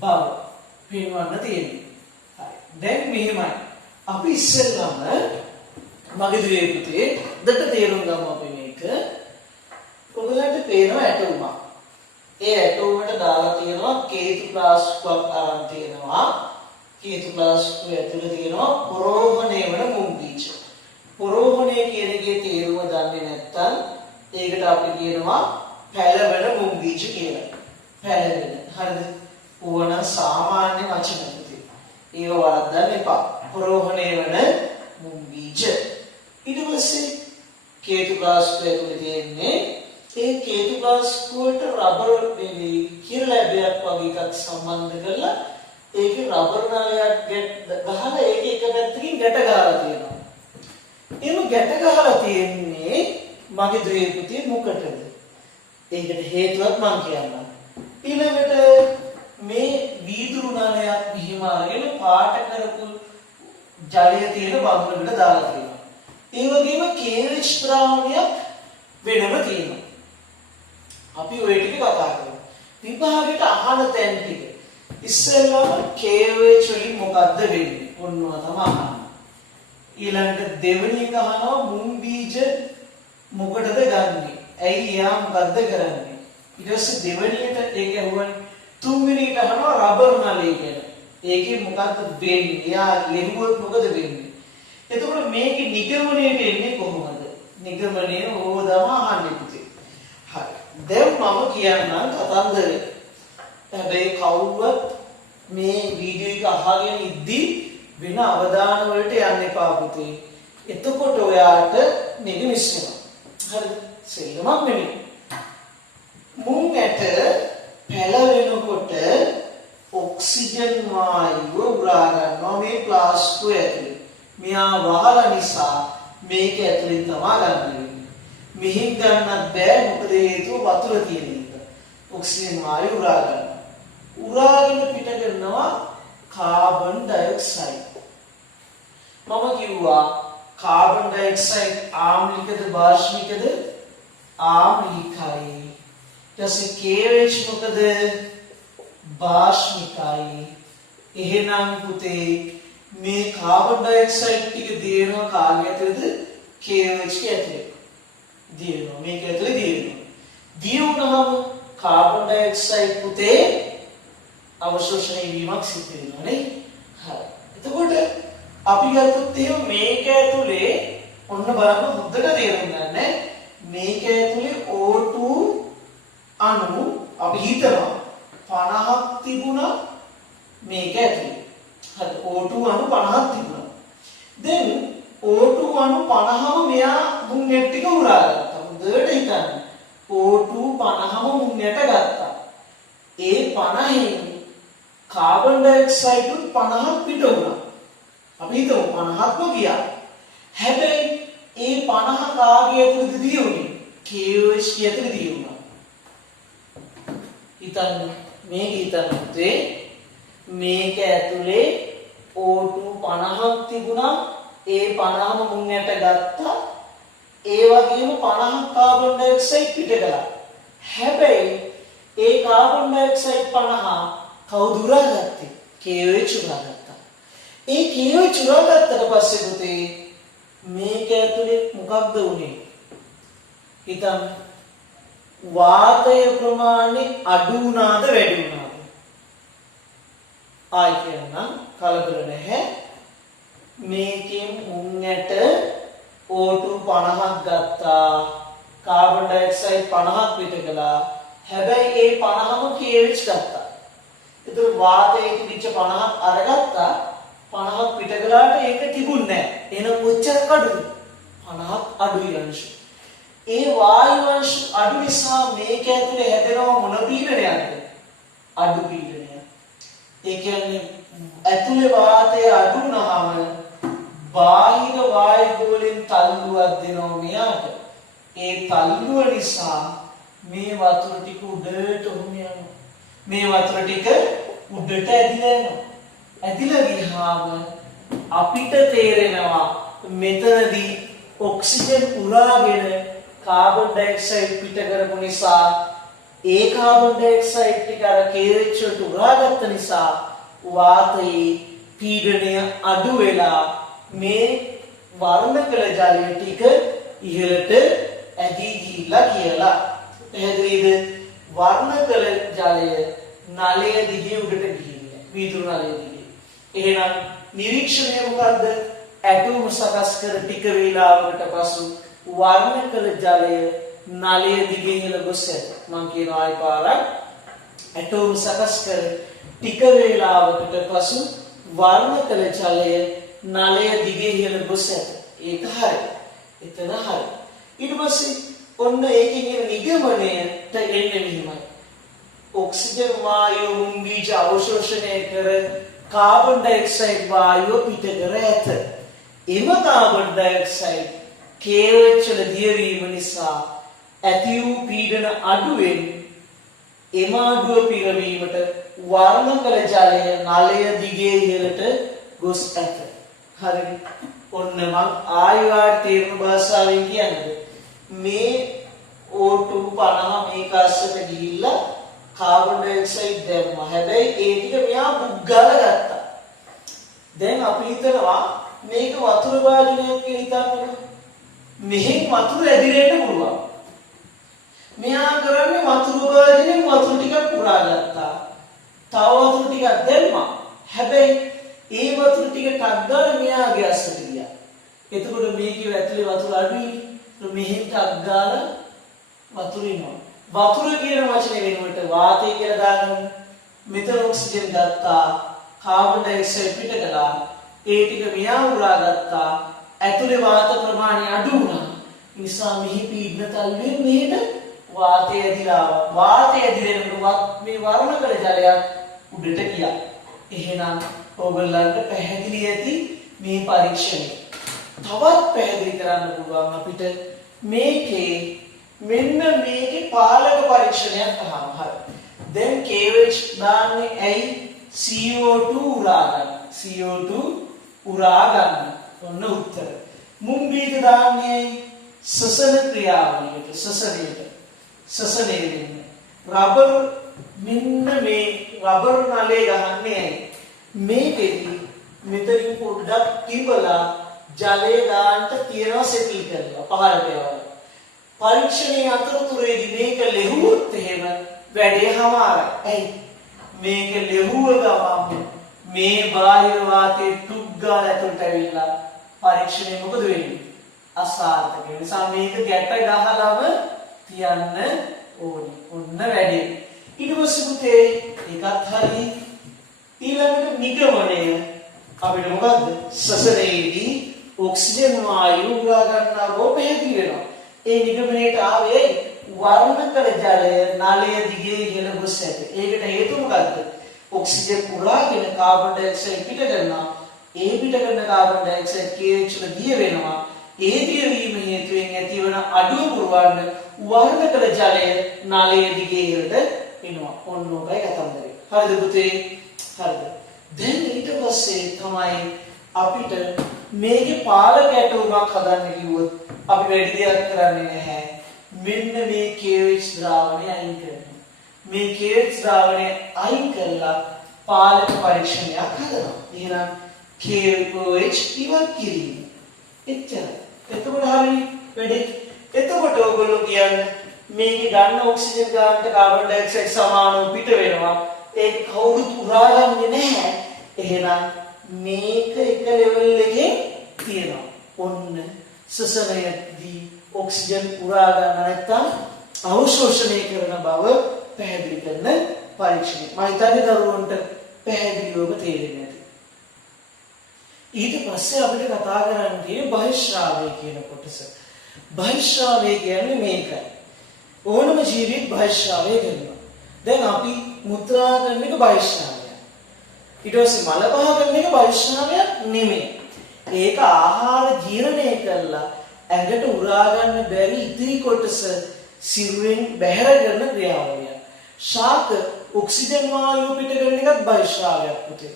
බව පෙන්වන්න තියෙන්නේ. හරි. දැන් මෙහෙමයි. අපි ඉස්සෙල්ලාම මගේ දුවේ පුතේ දෙට තේරුම් ගමු අපි මේක. ඔයගලන්ට පේනවා ඇටෝමක්. ඒ ඇටෝමට දාලා තියෙනවා කේතු ප්ලාස්ටික්යක් අරන් තියෙනවා. කේතු ප්ලාස්ටික් ඇතුළේ තියෙනවා පොරෝහණය වන මුම් බීජ. පොරෝහණය කියන එකේ තේරුම දන්නේ නැත්නම් ඒකට අපි කියනවා පැලවෙන මුම් බීජ කියලා. පැලවෙන. හරිද? ඕන සාමාන්‍ය වචන පුතේ. ඒව වරද්දන්න එපා. පොරෝහණය වන මුම් බීජ. ඊට පස්සේ කේතු ප්ලාස්ටික් ඇතුළේ තියෙන්නේ ඒ කේතු ප්ලාස්ටික් වලට රබර් මේ කිරලැබයක් වගේ එකක් සම්බන්ධ කරලා ඒකේ රබර් නාලයක් ගහලා ඒක එක පැත්තකින් ගැට ගහලා තියෙනවා. එහෙම ගැට ගහලා තියෙන්නේ මගේ දුවේ පුතේ මොකටද? ඒකට හේතුවක් මම කියන්නම්. ඊළඟට මේ වීදුරු නාලයක් මෙහිම අරගෙන පාට කරපු ජලය තියෙන බම්බලකට දාලා තියෙනවා. ඒ වගේම KH ද්‍රාවණයක් වෙනම තියෙනවා. අපි ඔය ටික කතා කරමු. විභාගයට අහන තැන් ටික. ඉස්සෙල්ලාම KH වලින් මොකද්ද වෙන්නේ? ඔන්නවා තමයි අහන්නේ. ඊළඟට දෙවෙනි එක අහනවා මුම් බීජ මොකටද ගන්නෙ? ඇයි එයා මොකද්ද කරන්නේ? ඊට පස්සේ දෙවෙනියට ඒක අහුවනේ. තුන්වෙනියට අහනවා රබර් නලය ගැන. ඒකේ මොකද්ද වෙන්නේ? එයා ලෙහුවොත් මොකද වෙන්නේ? එතකොට මේකේ නිගමනයට එන්නේ කොහොමද? නිගමනය ඕවදම අහන්නේ පුතේ. හරි. දැන් මම කියන්නම් කතන්දරේ. හැබැයි කවුරුවත් මේ වීඩියෝ එක අහගෙන ඉද්දි වෙන අවධාන වලට යන්න එපා පුතේ. එතකොට ඔයාට නිගමනිස් වෙනවා. හරිද? සෙල්ලමක් නෙමෙයි. මුං ඇට පැලවෙනකොට ඔක්සිජන් වායුව උරා ගන්නවා මේ ප්ලාස්ටික් ඇතුලේ. මෙයා වහලා නිසා මේක ඇතුලෙන් තමයි ගන්න. මෙහින් ගන්නත් බෑ මොකද හේතුව වතුර තියෙන නිසා. ඔක්සිජන් වායුව උරා ගන්නවා. උරාගෙන පිට කරනවා කාබන් ඩයොක්සයිඩ්. මම කිව්වා කාබන් ඩයොක්සයිඩ් ආම්ලිකද බාෂ්මිකද? ආම්ලිකයි. ඊට KH මොකද? බාෂ්මිකයි. එහෙනම් පුතේ මේ කාබන් ඩයොක්සයිඩ් ටික දිනනවා කාගේ ඇතුළේද? KH ගේ ඇතුළේ. දිනනවා මේක ඇතුළේ දිනනවා. දිනුනහම කාබන් ඩයොක්සයිඩ් පුතේ අවශෝෂණය වීමක් සිද්ධ වෙනවා නේ. හරි. එතකොට අපි ගත්තොත් එහෙම මේක ඇතුලේ ඔන්න බලන්න හොඳට තේරුම් ගන්න. මේක ඇතුලේ O2 අණු අපි හිතනවා 50ක් තිබුණා මේක ඇතුලේ. හරි. O2 අණු 50ක් තිබුණා. then O2 අණු 50ම මෙයා මුන් නෙට් ටික උරාගත්තා. හොඳට හිතන්න. O2 50ම මුන් නෙට ගත්තා. ඒ 50න් කාබන් ඩයොක්සයිඩ් 50ක් පිට වුණා. අපි හිතමු 50ක්ම ගියා. හැබැයි ඒ 50 කාගේ ඇතුළේද දී උනේ? KOH කිය ඇතුළේ දී වුණා. හිතන්න මේක හිතන්න මේක ඇතුලේ O2 50ක් තිබුණා. ඒ 50ම මුන් යට ගත්තා. ඒ වගේම 50ක් කාබන් ඩයොක්සයිඩ් පිට කළා. හැබැයි ඒ කාබන් ඩයොක්සයිඩ් 50 කවුද උරාගත්තේ? KOH උරාගත්තා. ඒ KOH උරාගත්තට පස්සේ පුතේ මේක ඇතුලේ මොකක්ද උනේ? හිතන්න. වාතය ප්‍රමාණය අඩු වුණාද වැඩි වුණාද? ආයි කියන්නම් කලබල නැහැ. මේකෙන් මුන්නට O2 50ක් ගත්තා. කාබන් ඩයොක්සයිඩ් 50ක් පිට කළා. හැබැයි ඒ 50ම KOH ගත්තා. ඒතර වාතයේ තිබිච්ච 50ක් අරගත්තා. 50ක් පිට කළාට ඒක තිබුණේ නැහැ. එහෙනම් කොච්චර අඩුද? 50ක් අඩුයි අංශු. ඒ වායු අංශු අඩු නිසා මේක ඇතුලේ හැදෙනව මොන පීඩනයක්ද? අඩු පීඩනයක්. ඒ කියන්නේ ඇතුලේ වාතය අඩු වුණාම බාහිර වායු ගෝලෙන් තල්ලුවක් දෙනවා මෙයාට. ඒ තල්ලුව නිසා මේ වතුර ටික උඩට උහුම යනවා. මේ වතුර ටික උඩට ඇදිලා යනවා. ඇදිලා ගියාම අපිට තේරෙනවා මෙතනදී ඔක්සිජන් උරාගෙන කාබන් ඩයොක්සයිඩ් පිට කරපු නිසා ඒ කාබන් ඩයොක්සයිඩ් ටික අර KOH වලට උරාගත්ත නිසා වාතයේ පීඩනය අඩු වෙලා මේ වර්ණකල ජලය ටික ඉහළට ඇදී ගිහිල්ලා කියලා. එහෙදීද වර්ණකල ජලය නලය දිගේ උඩට ගිහිල්ලා. වීදුරු නලය දිගේ. එහෙනම් නිරීක්ෂණය මොකද්ද? ඇටෝම සකස් කර ටික වේලාවකට පසු වර්ණකල ජලය නලය දිගේ ඉහළ ගොස් ඇත. මම කියනවා ආයි පාරක්. ඇටෝම සකස් කර ටික වේලාවකට පසු වර්ණකල ජලය නලය දිගේ ඉහළ ගොස් ඇත. ඒක හරි. එතන හරි. ඊට පස්සේ ඔන්න ඒකෙන් එන නිගමනයට එන්නේ මෙහිමයි. ඔක්සිජන් වායුව මුන් බීජ අවශෝෂණය කර කාබන් ඩයොක්සයිඩ් වායුව පිට කර ඇත. එම කාබන් ඩයොක්සයිඩ් KOH වල දියවීම නිසා ඇති වූ පීඩන අඩුවෙන් එම අඩුව පිරවීමට වර්ණකල ජලය නලය දිගේ ඉහළට ගොස් ඇත. හරිද? ඔන්න මම ආයවාට තේරුම් භාෂාවෙන් කියන්නේ මේ O2 50 මේක අස්සට ගිහිල්ලා කාබන් ඩයොක්සයිඩ් දැම්මා. හැබැයි ඒ ටික මෙයා බුග්ගාලා ගත්තා. දැන් අපි හිතනවා මේක වතුර වාදනයක් කියලා හිතන්නකෝ. මෙහෙන් වතුර ඇදිරෙන්න පුළුවන්. මෙයා කරන්නේ වතුර වාදනයෙන් වතුර ටිකක් පුරා ගත්තා. තව වතුර ටිකක් දැම්මා. හැබැයි ඒ වතුර ටික ටක් ගාලා මෙයාගේ අස්සට ගියා. එතකොට මේකේ ඇතුලේ වතුර අඩුයි. මෙහෙන් ටක් ගාලා වතුර එනවා. වතුර කියන වචනේ වෙනුවට වාතය කියලා දාගන්න. මෙතන ඔක්සිජන් ගත්තා, කාබන් ඩයොක්සයිඩ් පිට කළා. ඒ ටික මෙයා උරා ගත්තා. ඇතුලේ වාත ප්‍රමාණය අඩු වුණා. නිසා මෙහි පීඩන තල්ලුවෙන් මෙහෙට වාතය ඇදිලා වාතය ඇදිරෙනකොට මේ වර්ණකල ජලයක් උඩට ගියා. එහෙනම් ඕගොල්ලන්ට පැහැදිලි ඇති මේ පරීක්ෂණය. තවත් පැහැදිලි කරන්න පුළුවන් අපිට මේකේ මෙන්න මේකේ පාලක පරීක්ෂණයක් අහම හරි. දැන් KOH දාන්නේ ඇයි? CO2 උරා ගන්න. CO2 උරා ගන්න. ඔන්න උත්තර. මුම් බීජ දාන්නේ සසන ක්‍රියාවලියට, සසනේ වෙන්නේ. රබර් මෙන්න මේ රබර් නලේ ගහන්නේ ඇයි? මේකෙදි මෙතනින් පොඩ්ඩක් කිවලා ජලය ගන්නට තියනවා සෙටල් කරලා පහළට යවලා. පරීක්ෂණයේ අතරතුරේදී මේක ලැබුවොත් එහෙම වැඩේ හමාරයි. ඇයි? මේක ලැබුව ගමන් මේ බාහිර වාතයේ ටුක් ගාලා ඇතුළට ඇවිල්ලා පරීක්ෂණය මොකද වෙන්නේ? අසාර්ථක. ඒ නිසා මේක ගැට ගහලම තියන්න ඕනේ. ඔන්න වැඩේ. ඊට පස්සේ පුතේ ඒකත් හරි. ඊළඟට නිගමනය අපිට මොකද්ද? සසරේදී ඔක්සිජන් වායු උරා ගන්නා බව පැහැදිලි වෙනවා. ඒ නිගමනයට ආවේ වර්ණකර ජලය නලය දිගේ ඉහළ ගොස් ඇත. ඒකට හේතුව මොකද්ද? ඔක්සිජන් පුරාගෙන කාබන් ඩයොක්සයිඩ් පිට කරනවා. ඒ පිට කරන කාබන් ඩයොක්සයිඩ් KH වල දිය වෙනවා. ඒ දිය වීම හේතුවෙන් ඇතිවන අඩුව පුරවන්න වර්ණකර ජලය නලය දිගේ ඉහළට එනවා. ඔන්න ඔකයි කතන්දරේ. හරිද පුතේ? හරිද? දැන් ඊට පස්සේ තමයි අපිට මේකේ පාලක ඇටුමක් හදන්න කිව්වොත් අපි වැඩි දෙයක් කරන්නේ නැහැ. මෙන්න මේ KH ද්‍රාවණය අයින් කරනවා. මේ KH ද්‍රාවණය අයින් කරලා පාලක පරීක්ෂණයක් හදනවා. එහෙනම් KOH ඉවත් කිරීම. එච්චරයි. එතකොට හරියි වැඩි. එතකොට ඔයගොල්ලෝ කියන්නේ මේකේ ගන්න ඔක්සිජන් ගන්නට කාබන් ඩයොක්සයිඩ් සමානව පිට වෙනවා. ඒක කවුරුත් උරාගන්නේ නැහැ. එහෙනම් මේක එක ලෙවල් එකේ තියෙනවා. ඔන්න සසරයේදී ඔක්සිජන් උරා ගන්න නැත්නම් අවශෝෂණය කරන බව පැහැදිලි කරන පරීක්ෂණය. මම හිතන්නේ දරුවන්ට පැහැදිලිවම තේරෙන්නේ නැති. ඊට පස්සේ අපිට කතා කරන්නේ බහිශ්‍රාවය කියන කොටස. බහිශ්‍රාවය කියන්නේ මේකයි. ඕනම ජීවියෙක් බහිශ්‍රාවය කරනවා. දැන් අපි මුත්‍රා කරන එක බහිශ්‍රාවය. ඊට පස්සේ මල පහ කරන එක බහිශ්‍රාවයක් නෙමෙයි. ඒක ආහාර ජීර්ණය කරලා ඇඟට උරා ගන්න බැරි ඉතිරි කොටස සිරුරෙන් බැහැර කරන ක්‍රියාවලිය. ශාක ඔක්සිජන් වායුව පිට කරන එකත් බහිශ්‍රාවයක් පුතේ.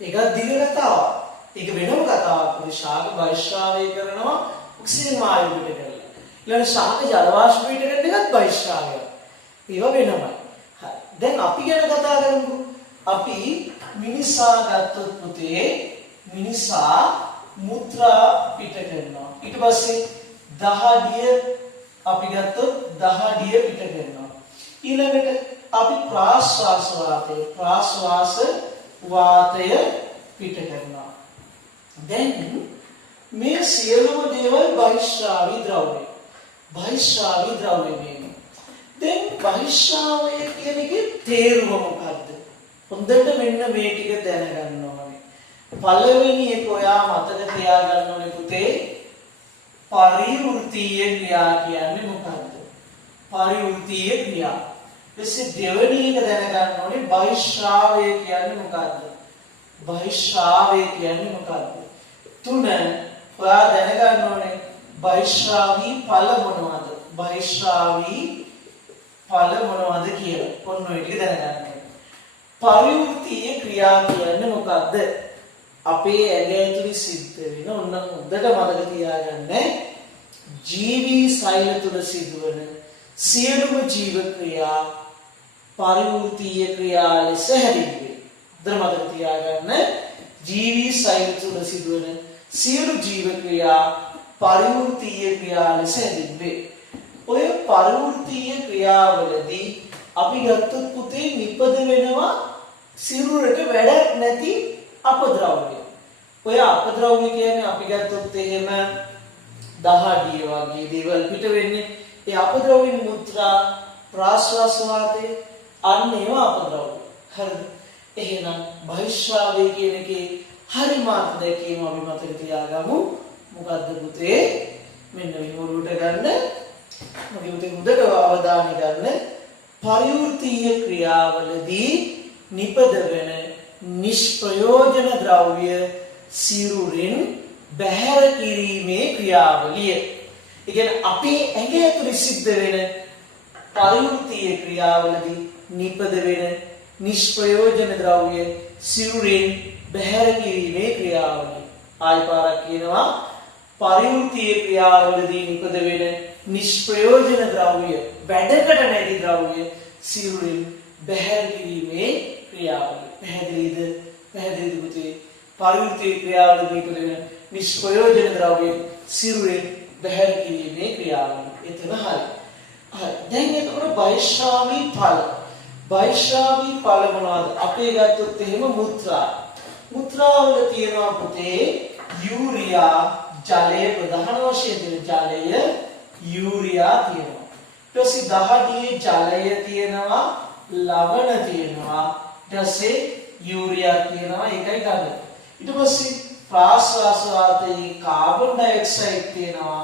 ඒක දිග කතාවක්. ඒක වෙනම කතාවක්. පුතේ ශාක බහිශ්‍රාවය කරනවා ඔක්සිජන් වායුව පිට කරලා. ඊළඟ ශාක ජල වාෂ්ප පිට කරන එකත් බහිශ්‍රාවයක්. ඒවා වෙනමයි. හරි. දැන් අපි ගැන කතා කරමු. අපි මිනිසා ගත්තොත් පුතේ මිනිසා මුත්‍රා පිට කරනවා. ඊට පස්සේ දහඩිය අපි ගත්තොත් දහඩිය පිට කරනවා. ඊළඟට අපි ප්‍රාශ්වාස වාතය පිට කරනවා. දැන් මේ සියලුම දේවල් බහිශ්‍රාවී ද්‍රව්‍ය. බහිශ්‍රාවී ද්‍රව්‍ය වෙන්නේ. දැන් බහිශ්‍රාවය කියන එකේ තේරුම මොකද්ද? හොඳට මෙන්න මේ ටික දැනගන්න ඕනේ. පළවෙනි එක ඔයා මතක තියාගන්න ඕනේ පුතේ පරිවෘත්තීය ක්‍රියා කියන්නේ මොකක්ද? පරිවෘත්තීය ක්‍රියා. ඊපස්සේ දෙවෙනි එක දැනගන්න ඕනේ බහිශ්‍රාවය කියන්නේ මොකක්ද? බහිශ්‍රාවය කියන්නේ මොකක්ද? තුන ඔයා දැනගන්න ඕනේ බහිශ්‍රාවී ඵල මොනවද? බහිශ්‍රාවී ඵල මොනවද කියලා. ඔන්න ඔය ටික දැනගන්න ඕනේ. පරිවෘත්තීය ක්‍රියා කියන්නේ මොකක්ද? අපේ ඇඟ ඇතුලේ සිද්ධ වෙන ඔන්න හොඳට මතක තියාගන්න ජීවී සෛල තුල සිදුවන සියලුම ජීව ක්‍රියා පරිවෘත්තීය ක්‍රියා ලෙස හැදින්වේ. හොඳට මතක තියාගන්න ජීවී සෛල තුල සිදුවන සියලු ජීව ක්‍රියා පරිවෘත්තීය ක්‍රියා ලෙස හැදින්වේ. ඔය පරිවෘත්තීය ක්‍රියාවලදී අපි ගත්තොත් පුතේ නිපද වෙනවා සිරුරට වැඩක් නැති අපද්‍රව්‍ය. ඔය අපද්‍රව්‍ය කියන්නේ අපි ගත්තොත් එහෙම දහඩිය වගේ දේවල් පිට වෙන්නේ. ඒ අපද්‍රව්‍ය මුත්‍රා ප්‍රාශ්වාස වාතය අන්න ඒවා අපද්‍රව්‍ය. හරිද? එහෙනම් බහිශ්‍රාවය කියන එකේ හරි මාර්ග දෙකේම අපි මතක තියාගමු. මොකද්ද පුතේ? මෙන්න මේ මොළුවට ගන්න. මගේ පුතේ හොඳට අවධානය ගන්න. පරිවෘත්තීය ක්‍රියාවලදී නිපද වෙන නිෂ්ප්‍රයෝජන ද්‍රව්‍ය සිරුරින් බැහැර කිරීමේ ක්‍රියාවලිය. ඒ කියන්නේ අපේ ඇඟ ඇතුලේ සිද්ධ වෙන පරිවෘත්තීය ක්‍රියාවලදී නිපද වෙන නිෂ්ප්‍රයෝජන ද්‍රව්‍ය සිරුරින් බැහැර කිරීමේ ක්‍රියාවලිය. ආයි පාරක් කියනවා පරිවෘත්තීය ක්‍රියාවලදී නිපද වෙන නිෂ්ප්‍රයෝජන ද්‍රව්‍ය වැඩකට නැති ද්‍රව්‍ය සිරුරින් බැහැර කිරීමේ ක්‍රියාවලිය. පැහැදිලිද? පැහැදිලිද පුතේ? පරිවෘත්තීය ක්‍රියාවලදී නිපද වෙන නිෂ්ප්‍රයෝජන ද්‍රව්‍ය සිරුරින් බැහැර කිරීමේ ක්‍රියාවලිය. එතන හරි. හරි. දැන් එතකොට වෛශ්‍රාවී ඵල. වෛශ්‍රාවී ඵල මොනවද? අපේ ගත්තොත් එහෙම මුත්‍රා. මුත්‍රා වල තියෙනවා පුතේ යූරියා ජලය ප්‍රධාන වශයෙන් තියෙන ජලය යූරියා තියෙනවා. ඊට පස්සේ දහඩියේ ජලය තියෙනවා ලවණ තියෙනවා. ඊට පස්සේ යූරියා තියෙනවා ඒකයි ගන්න. ඊට පස්සේ ප්‍රාශ්වාස වාතයේ කාබන් ඩයොක්සයිඩ් තියෙනවා.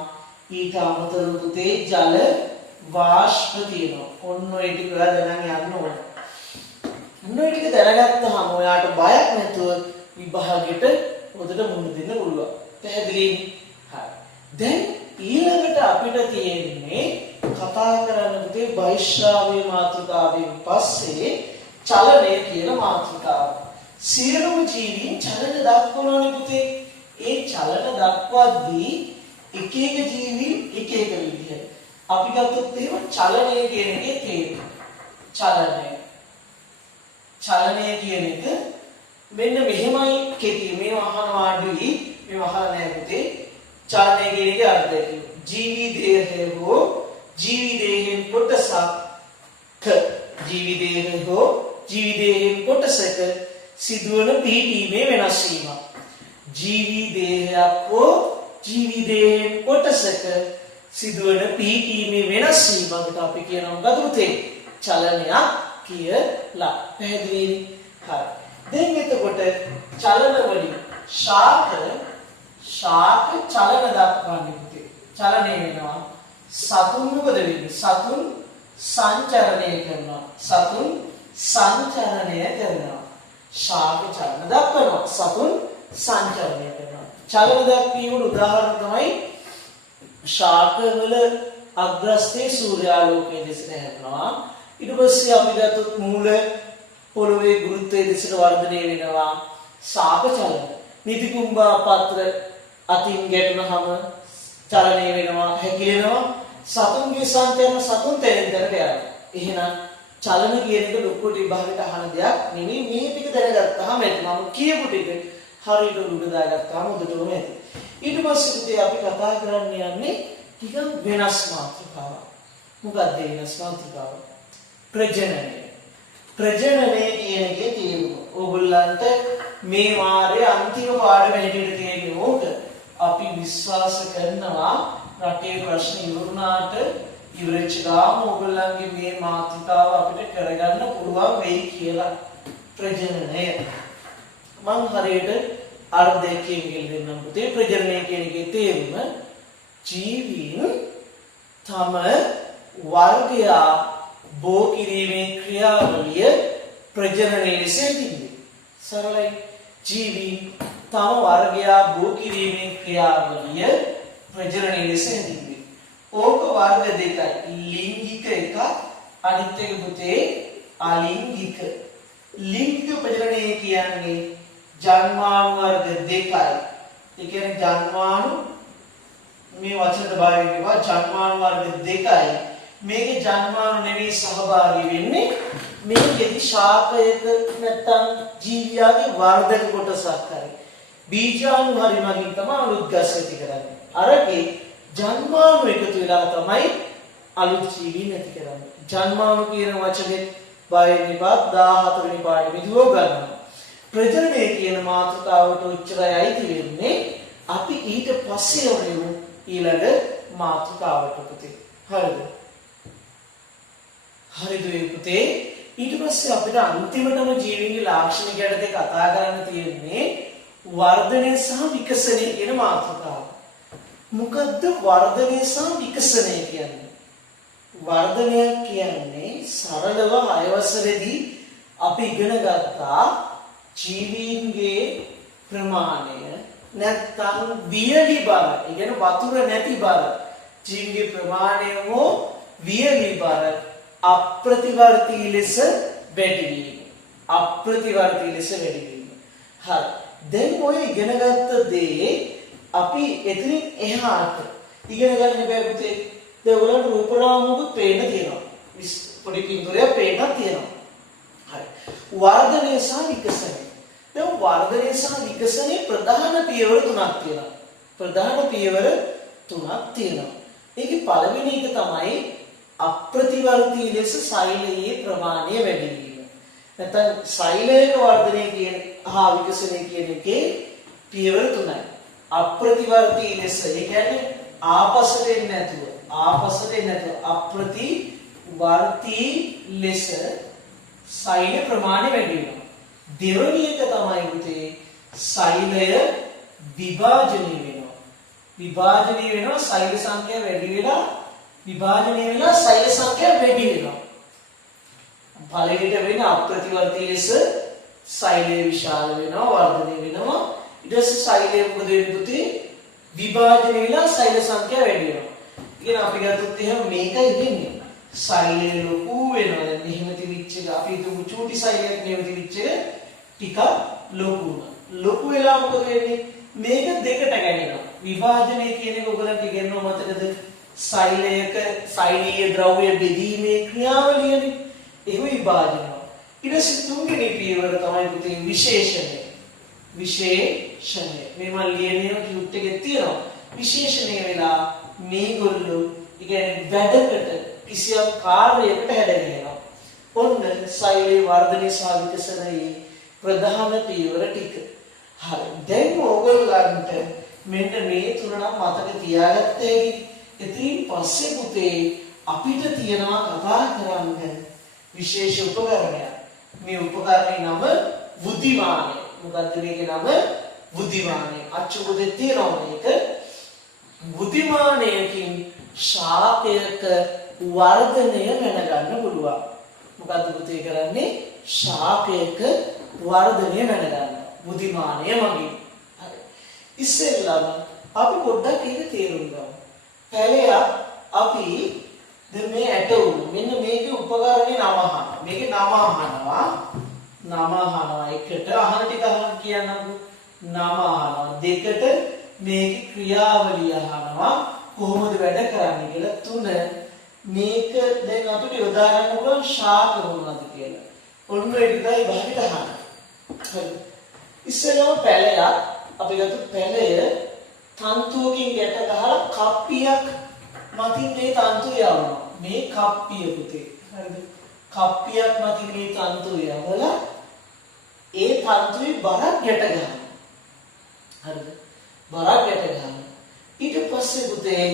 ඊට අමතරව පුතේ ජල වාෂ්ප තියෙනවා. ඔන්න ඔය ටික ඔයා දැනන් යන්න ඕන. ඔන්න ඔය ටික දැනගත්තාම ඔයාට බයක් නැතුව විභාගෙට හොඳට මුහුණ දෙන්න පුළුවන්. පැහැදිලිද? හරි. දැන් ඊළඟට අපිට තියෙන්නේ කතා කරන්න පුතේ වෛශ්‍රාවීය මාතෘකාවෙන් පස්සේ චලනය කියන මාතෘකාව. සියලුම ජීවීන් චලන දක්වනවානේ පුතේ. ඒ චලන දක්වද්දී එක එක ජීවීන් එක එක විදිහට. අපි ගත්තොත් එහෙම චලනය කියන එකේ තේරුම. චලනය කියන එක මෙන්න මෙහෙමයි කෙටි මේ අහනවා අඩුයි මේ අහලා නැහැ පුතේ. චලනය කියන එකේ අර්ථය ජීවි දේහය හෝ ජීවි දේහෙන් කොටසක් ජීවි දේහය හෝ ජීවි දේහෙන් කොටසක සිදුවන පිහිටීමේ වෙනස් වීමක්. ජීවි දේහයක් හෝ ජීවි දේහෙන් කොටසක සිදුවන පිහිටීමේ වෙනස් වීමකට අපි කියනවා මොකද පුතේ? චලනයක් කියලා. පැහැදිලිද? හරි. දැන් එතකොට චලන වලින් ශාක චලන දක්වන්නේ පුතේ. චලනය වෙනවා. සතුන් මොකද වෙන්නේ? සතුන් සංචරණය කරනවා. ශාක චලන දක්වනවා. සතුන් සංචරණය කරනවා. චලන දක්වීමේ උදාහරණ තමයි ශාක වල අග්‍රස්තේ සූර්යාලෝකයේ දෙසට හැරෙනවා. ඊට පස්සේ අපි ගත්තොත් මූල පොළවේ ගුරුත්වයේ දෙසට වර්ධනය වෙනවා. ශාක චලන. නිතිකුම්බා පත්‍ර අතින් ගැටුනහම චලනය වෙනවා, හැකිලෙනවා. සතුන්ගේ සංචරණ සතුන් තැනින් තැනට යනවා. එහෙනම් චලන කියන එක ලොකුට විභාගයට අහන දෙයක් නෙමෙයි. මේ ටික දැනගත්තාම මම කියපු ටික හරියට උඩ දාගත්තාම උඩටම ඇති. ඊට පස්සේ පුතේ අපි කතා කරන්න යන්නේ ටික වෙනස් මාතෘකාවක්. මොකක්ද වෙනස් මාතෘකාව? ප්‍රජනනය කියන එකේ තේරුම. ඕගොල්ලන්ට මේ වාරයේ අන්තිම පාඩම හැටියට තියෙන්නේ ඕක. අපි විශ්වාස කරනවා රටේ ප්‍රශ්න ඉවරුනාට ඉවරෙච්ච ගාම ඕගොල්ලන්ගේ මේ මාතෘකාව අපිට කරගන්න පුළුවන් වෙයි කියලා. ප්‍රජනනය මං හරියට අර්ධයකින් දෙන්නම් පුතේ. ප්‍රජනනය කියන එකේ තේරුම ජීවීන් තම වර්ගය බෝ කිරීමේ ක්‍රියාවලිය ප්‍රජනනයේ සිටින්නේ. සරලයි. ජීවීන් තම වර්ගය බෝ කිරීමේ ක්‍රියාවලිය ප්‍රජනනයේ සිටින්නේ. ඕක වර්ග දෙකයි. ලිංගික එකක් අනිත් එක පුතේ අලිංගික. ලිංගික ප්‍රජනනය කියන්නේ ජන්මාණු වර්ග දෙකයි. ඒ කියන්නේ ජන්මාණු මේ වචනට බාහිර වෙනවා ජන්මාණු වර්ග දෙකයි. මේකේ ජන්මාණු නෙවෙයි සහභාගී වෙන්නේ. මේකෙදි ශාකයක නැත්තම් ජීවියාගේ වර්ධක කොටසක් හරි බීජාණු හරි මගින් තමයි අලුත්ගස් ඇති කරන්නේ. අරගේ ජන්මාණු එකතු වෙලා තමයි අලුත් ජීවි නැති කරන්නේ. ජන්මාණු කියන වචනේ බාහිර නිපාත 14 වෙනි පාඩමේදී හොගන්නවා. ප්‍රජනනය කියන මාතෘකාවට උච්චරයි අයිති වෙන්නේ. අපි ඊට පස්සේ යමු ඊළඟ මාතෘකාවට පුතේ. හරිද? හරිද පුතේ? ඊට පස්සේ අපිට අන්තිමටම ජීවීන්ගේ ලාක්ෂණික යටතේ කතා කරන්න තියෙන්නේ වර්ධනය සහ විකසනය කියන මාතෘකාව. මොකද්ද වර්ධනය සහ විකසනය කියන්නේ? වර්ධනය කියන්නේ සරලව 6 වසරේදී අපි ඉගෙන ගත්තා ජීවීන්ගේ ප්‍රමාණය නැත්නම් වියලි බර, ඒ කියන්නේ වතුර නැති බර, ජීවීන්ගේ ප්‍රමාණය හෝ වියලි බර අප්‍රතිවර්තී ලෙස වැඩි වීම. හරි. දැන් ඔය ඉගෙනගත්ත දේ අපි එතනින් එහාට ඉගෙන ගන්න බෑ පුතේ. දැන් ඔයගොල්ලන්ට රූපනාමකුත් පේන්න තියෙනවා. පොඩි පින්තූරයක් පේන්නත් තියෙනවා. හරි. වර්ධනය සහ විකසනය. දැන් වර්ධනය සහ විකසනයේ ප්‍රධාන පියවර තුනක් තියෙනවා. ඒකේ පළවෙනි එක තමයි අප්‍රතිවර්තී ලෙස සෛලයේ ප්‍රමාණය වැඩි වීම. නැත්නම් සෛලයක වර්ධනය කියන හා විකසනය කියන එකේ පියවර තුනයි. අප්‍රතිවර්තී ලෙස, ඒ කියන්නේ ආපසට එන්නේ නැතුව අප්‍රතිවර්තී ලෙස සෛල ප්‍රමාණය වැඩි වෙනවා. දෙවෙනි එක තමයි පුතේ සෛලය විභාජනය වෙනවා. සෛල සංඛ්‍යාව වැඩි වෙලා විභාජනය වෙලා සෛල සංඛ්‍යාව වැඩි වෙනවා. පළවෙනිට වෙන අප්‍රතිවර්තී ලෙස සෛලය විශාල වෙනවා, වර්ධනය වෙනවා. ඊට පස්සේ සෛලය මොකද වෙන්නේ පුතේ? විභාජනය වෙලා සෛල සංඛ්‍යාව වැඩි වෙනවා. ඉතින් අපි ගත්තොත් එහෙනම් මේකයි වෙන්නේ. සෛලය ලොකු වෙනවා. දැන් මෙහෙම තිබිච්ච එක අපි හිතමු චූටි සෛලයක් මෙහෙම තිබිච්ච එක ටිකක් ලොකු වුණා. ලොකු වෙලා මොකද වෙන්නේ? මේක දෙකට ගැනෙනවා. විභාජනය කියන එක ඔයගලන්ට ඉගෙනනවා මතකද? සෛලීය ද්‍රව්‍ය බෙදීමේ ක්‍රියාවලියනේ. ඒක විභාජනය. ඊට පස්සේ තුන්වෙනි පියවර තමයි පුතේ විශේෂණය. මේ මම ලියන්නේ කිව්ට් එකේ තියෙනවා. විශේෂණය වෙලා මේගොල්ලෝ කියන්නේ වැඩකට කිසියම් කාර්යයකට හැදගෙනවා. ඔන්න සෛලයේ වර්ධනය සහ විකසනයේ ප්‍රධාන පියවර ටික. හරි. දැන් ඕගොල්ලන්ට මෙන්න මේ තුන නම් මතක තියාගත්තේ. ඉතින් පස්සේ පුතේ අපිට තියනවා කතා කරන්න විශේෂ උපකරණයක්. මේ උපකරණේ නම බුද්ධිමානය. මොකද්ද මේකේ නම? බුද්ධිමානය. අච්චු පුතේ තියෙනවා මේක. බුද්ධිමානයකින් ශාකයක වර්ධනය දැනගන්න පුළුවන්. මොකද්ද පුතේ කරන්නේ? ශාකයක වර්ධනය දැනගන්න. බුද්ධිමානය මගින්. හරි. ඉස්සෙල්ලාම අපි පොඩ්ඩක් ඒක තේරුම් ගමු. පැලයක් අපි දැන් මේ ඇට උණු මෙන්න මේකේ උපකරණේ නම අහනවා. මේකේ නම අහනවා. එකට අහන ටික අහන්න කියන්නම්කෝ. නම අහනවා. දෙකට මේකේ ක්‍රියාවලිය අහනවා. කොහොමද වැඩ කරන්නේ කියලා. තුන මේක දැන් අපිට යොදා ගන්න පුළුවන් ශාක මොනවද කියලා. ඔන්න ඒ ටිකයි බහිට අහන්න. හරි. ඉස්සෙල්ලාම පැලයක් අපි ගත්ත පැලය තන්තුවකින් ගැට ගහලා කප්පියක් මතින් මේ තන්තුව යවනවා. මේ කප්පිය පුතේ. හරිද? කප්පියක් මතින් මේ තන්තුව යවලා ඒ තන්තුවේ බරක් ගැට ගන්නවා. හරිද? බරක් ගැට ගන්නවා. ඊට පස්සේ පුතේ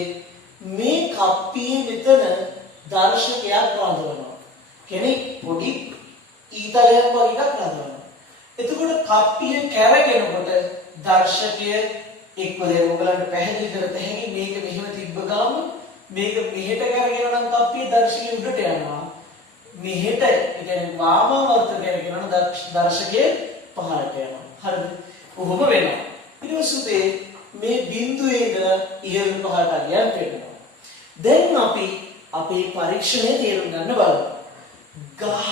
මේ කප්පියේ මෙතන දර්ශකයක් රඳවනවා. කෙනෙක් පොඩි ඊතලයක් වගේ එකක් රඳවනවා. එතකොට කප්පිය කැරගෙනකොට දර්ශකය එක්වලේ ඔයගලන්ට පැහැදිලි කරත හැකි මේක මෙහෙම තිබ්බ ගාම මේක මෙහෙට කරගෙන නම් කප්පිය දර්ශකයේ උඩට යනවා. මෙහෙට ඒ කියන්නේ වාමාවර්ත කරගෙන නම් දර්ශකයේ පහළට යනවා. හරිද? කොහොම වෙනවා. ඊට පස්සේ මේ බිඳුවේ ඉඳලා ඉහළ පහළට යන්න වෙනවා. දැන් අපි අපේ පරීක්ෂණය තේරුම් ගන්න බලමු. ගහ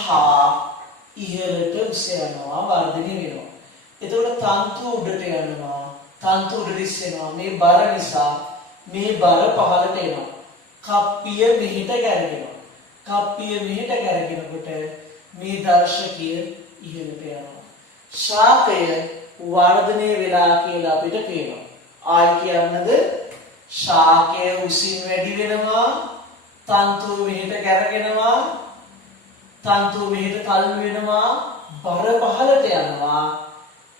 ඉහළට උස යනවා, වර්ධනය වෙනවා. එතකොට තන්තු උඩට යනවා. තන්තු උඩට ඉස්සෙනවා. මේ බර නිසා මේ බර පහළට එනවා. කප්පිය මෙහෙට කැරගෙනවා. කප්පිය මෙහෙට කැරගෙනකොට මේ දර්ශකය ඉහළට යනවා. ශාකය වර්ධනය වෙලා කියලා අපිට පේනවා. ආයි කියන්නද ශාකය උසින් වැඩි වෙනවා. තන්තුව මෙහෙට කැරගෙනවා. තන්තුව මෙහෙට තල්ලු වෙනවා. බර පහළට යනවා.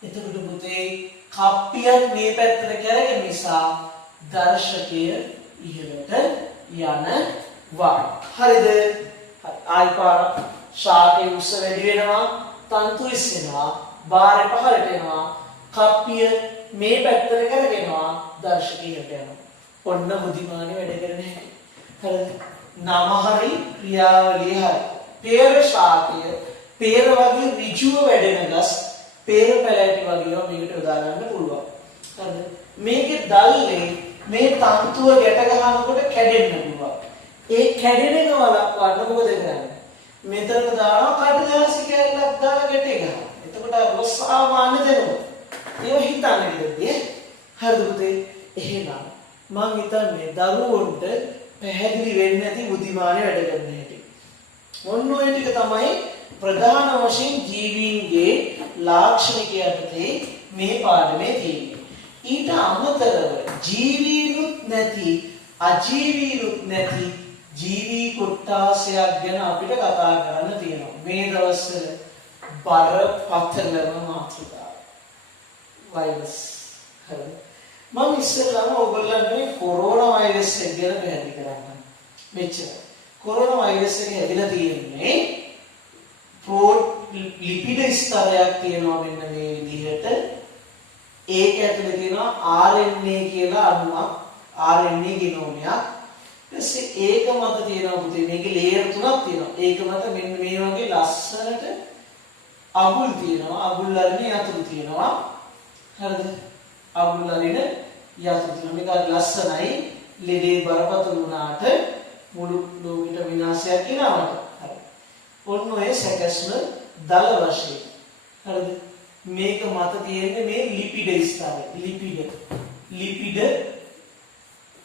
එතකොට පුතේ කප්පියක් මේ පැත්තට කැරගෙන නිසා දර්ශකය ඉහළට යනවා. හරිද? ආයි පාරක් ශාකයේ උස වැඩි වෙනවා. තන්තු ඉස්සෙනවා. බාරේ පහළට එනවා. කප්පිය මේ පැත්තට කරගෙනවා. දර්ශකය ඉහළට යනවා. ඔන්න බුද්ධිමානි වැඩ කරන හැටි. හරිද? නම හරි ක්‍රියාවලිය හරි. පේර ශාකය පේර වගේ ඍජුව වැඩෙන ගස් පේර පැලෑටි වගේ මේකට යොදා ගන්න පුළුවන්. හරිද? මේකේ දැල්ලේ මේ තන්තුව ගැට ගන්නකොට කැඩෙන්න පුළුවන්. ඒ කැඩෙන එක වළක්වන්න මොකද කරන්නේ? මෙතන දානවා කඩදාසි කැල්ලක් දාලා ගැටේ ගන්නවා. එතකොට රොස්සාමාන්‍ය දෙනවා. ඒව හිතන්නේ නේද? හරිද පුතේ? එහෙනම් මම හිතන්නේ දරුවන්ට පැහැදිලි වෙන්නේ නැති බුද්ධිමානය වැඩ කරන හැටි. මොන ඔය ටික තමයි ප්‍රධාන වශයෙන් ජීවීන්ගේ ලාක්ෂණිකයන්ගේ මේ පාඩමේ තියෙන්නේ. ඊට අමතරව ජීවීනුත් නැති අජීවීනුත් නැති ජීවී කොට්ටාසයක් ගැන අපිට කතා කරන්න තියෙනවා. මේ දවස්වල බරපතලම මාතෘකාව වෛරස්. හරිද? මම ඉස්සෙල්ලාම ඔයගොල්ලන්ට මේ කොරෝනා වෛරස් එක ගැන පැහැදිලි කරන්න. මෙච්චර. කොරෝනා වෛරස් එක හැදිලා තියෙන්නේ ලිපිඩ ස්තරයක් තියෙනවා මෙන්න මේ විදිහට. ඒක ඇතුලේ තියෙනවා RNA කියලා අණුවක්. RNA ගෙනෝමයක්. ඊපස්සේ ඒක මත තියෙනවා පුතේ මේකේ ලේයර් තුනක් තියෙනවා. ඒක මත මෙන්න මේ වගේ ලස්සනට අගුල් තියෙනවා. අගුල් අරින යතුරු තියෙනවා. හරිද? අගුල් අරින යතුරු තියෙනවා. මේක ලස්සනයි. ලෙඩේ බරපතල වුණාට මුළු ලෝකෙට විනාශයක් ගෙනාවට. හරි. ඔන්න ඔය සැකස්ම දල වශයෙන්. හරිද? මේක මත තියෙන්නේ මේ ලිපිඩ ස්තරය. ලිපිඩ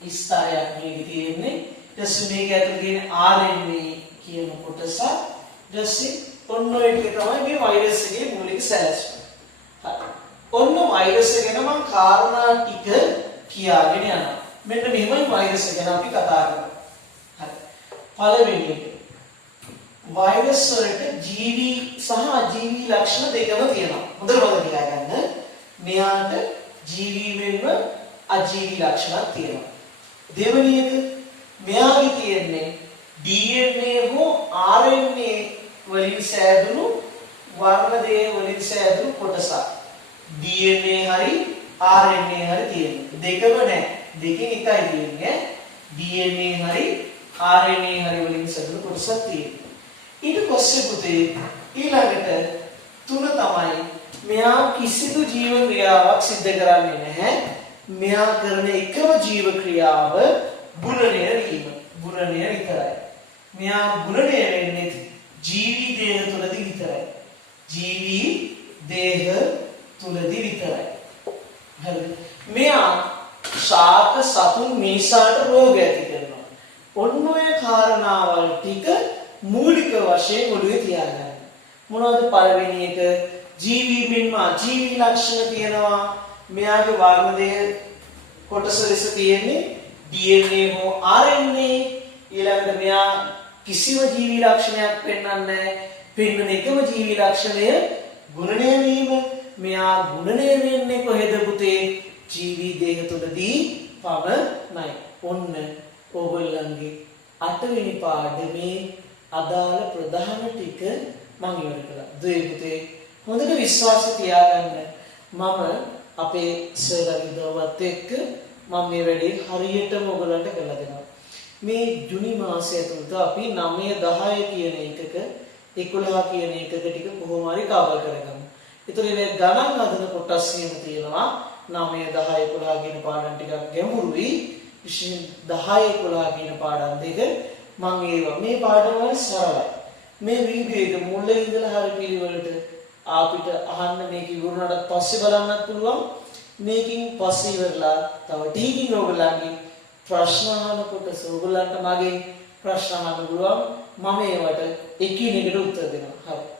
ස්තරයක් මේකේ තියෙන්නේ. ඊට මේක ඇතුලේ තියෙන RNA කියන කොටස. ඊට ඔන්න ඔය ටික තමයි මේ වෛරස් එකේ මූලික සැලැස්ම. හරි. ඔන්න වෛරස් එක ගැන මම කාරණා ටික කියාගෙන යනවා. මෙන්න මෙහෙමයි වෛරස් එක ගැන අපි කතා කරන්නේ. හරි. පළවෙනි එක. වෛරස් වලට ජීවී සහ අජීවී ලක්ෂණ දෙකම තියෙනවා. හොඳට මතක තියාගන්න. මෙයාට ජීවී මෙන්ම අජීවී ලක්ෂණක් තියෙනවා. දෙවෙනි එක මෙයාගේ තියෙන්නේ DNA හෝ RNA වලින් සෑදුණු වර්ණ දේහ වලින් සෑදුණු කොටසක්. DNA හරි RNA හරි තියෙනවා. දෙකම නැහැ. දෙකෙන් එකයි තියෙන්නේ. DNA හරි RNA හරි වලින් සෑදුණු කොටසක් තියෙනවා. ඊට පස්සේ පුතේ ඊළඟට තුන තමයි මෙයා කිසිදු ජීව ක්‍රියාවක් සිදු කරන්නේ නැහැ. මෙයා කරන එකම ජීව ක්‍රියාව බුනනය වීම. බුනනය විතරයි. මෙයා බුනනය වෙන්නේ ජීවි දේහ තුලදී විතරයි. ජීවි දේහ තුලදී විතරයි. හරිද? මෙයා ශාක සතුන් මිනිසාට රෝග ඇති කරනවා. ඔන්න ඔය කාරණාවල් ටික මූලික වශයෙන් ඔළුවේ තියාගන්න. මොනවද පළවෙනි එක? ජීවී මෙන්ම අජීවී ලක්ෂණ තියෙනවා. මෙයාගේ වර්ණ දේහ කොටස ලෙස තියෙන්නේ DNA හෝ RNA. ඊළඟට මෙයා කිසිම ජීවී ලක්ෂණයක් පෙන්වන්නේ නැහැ. පෙන්වන එකම ජීවී ලක්ෂණය ගුණණය වීම. මෙයා ගුණණය වෙන්නේ කොහෙද පුතේ? ජීවී දේහ තුළදී පමණයි. ඔන්න ඕගොල්ලන්ගේ 8 වෙනි පාඩමේ අදාළ ප්‍රධාන ටික මම ඉවර කළා. දුවේ පුතේ හොඳට විශ්වාස තියාගන්න. මම අපේ සර්ලගේ දවවත් එක්ක මම මේ වැඩේ හරියටම ඔයගලන්ට කරලා දෙනවා. මේ ජුනි මාසය ඇතුළත අපි 9 10 කියන එකක 11 කියන එකක ටික කොහොම හරි කවර් කරගමු. ඒතර මේ ගණන් හදන කොටස් එහෙම තියෙනවා. 9 10 11 කියන පාඩම් ටිකක් ගැඹුරුයි. විශේෂයෙන් 10 11 කියන පාඩම් දෙක මම මේ පාඩම වල සරලයි. මේ වීඩියෝ එක මුලින් ඉඳලා හරිය පිළිවෙලට අපිට අහන්න මේක ඉවරනට පස්සේ බලන්නත් පුළුවන්. මේකින් පස්සේ ඉවරලා තව ටීකින් ඔයගලන්ගේ ප්‍රශ්න අහනකොට ඔයගලන්ට මගෙන් ප්‍රශ්න අහන්න පුළුවන්. මම ඒවට එකිනෙකට උත්තර දෙනවා. හරි.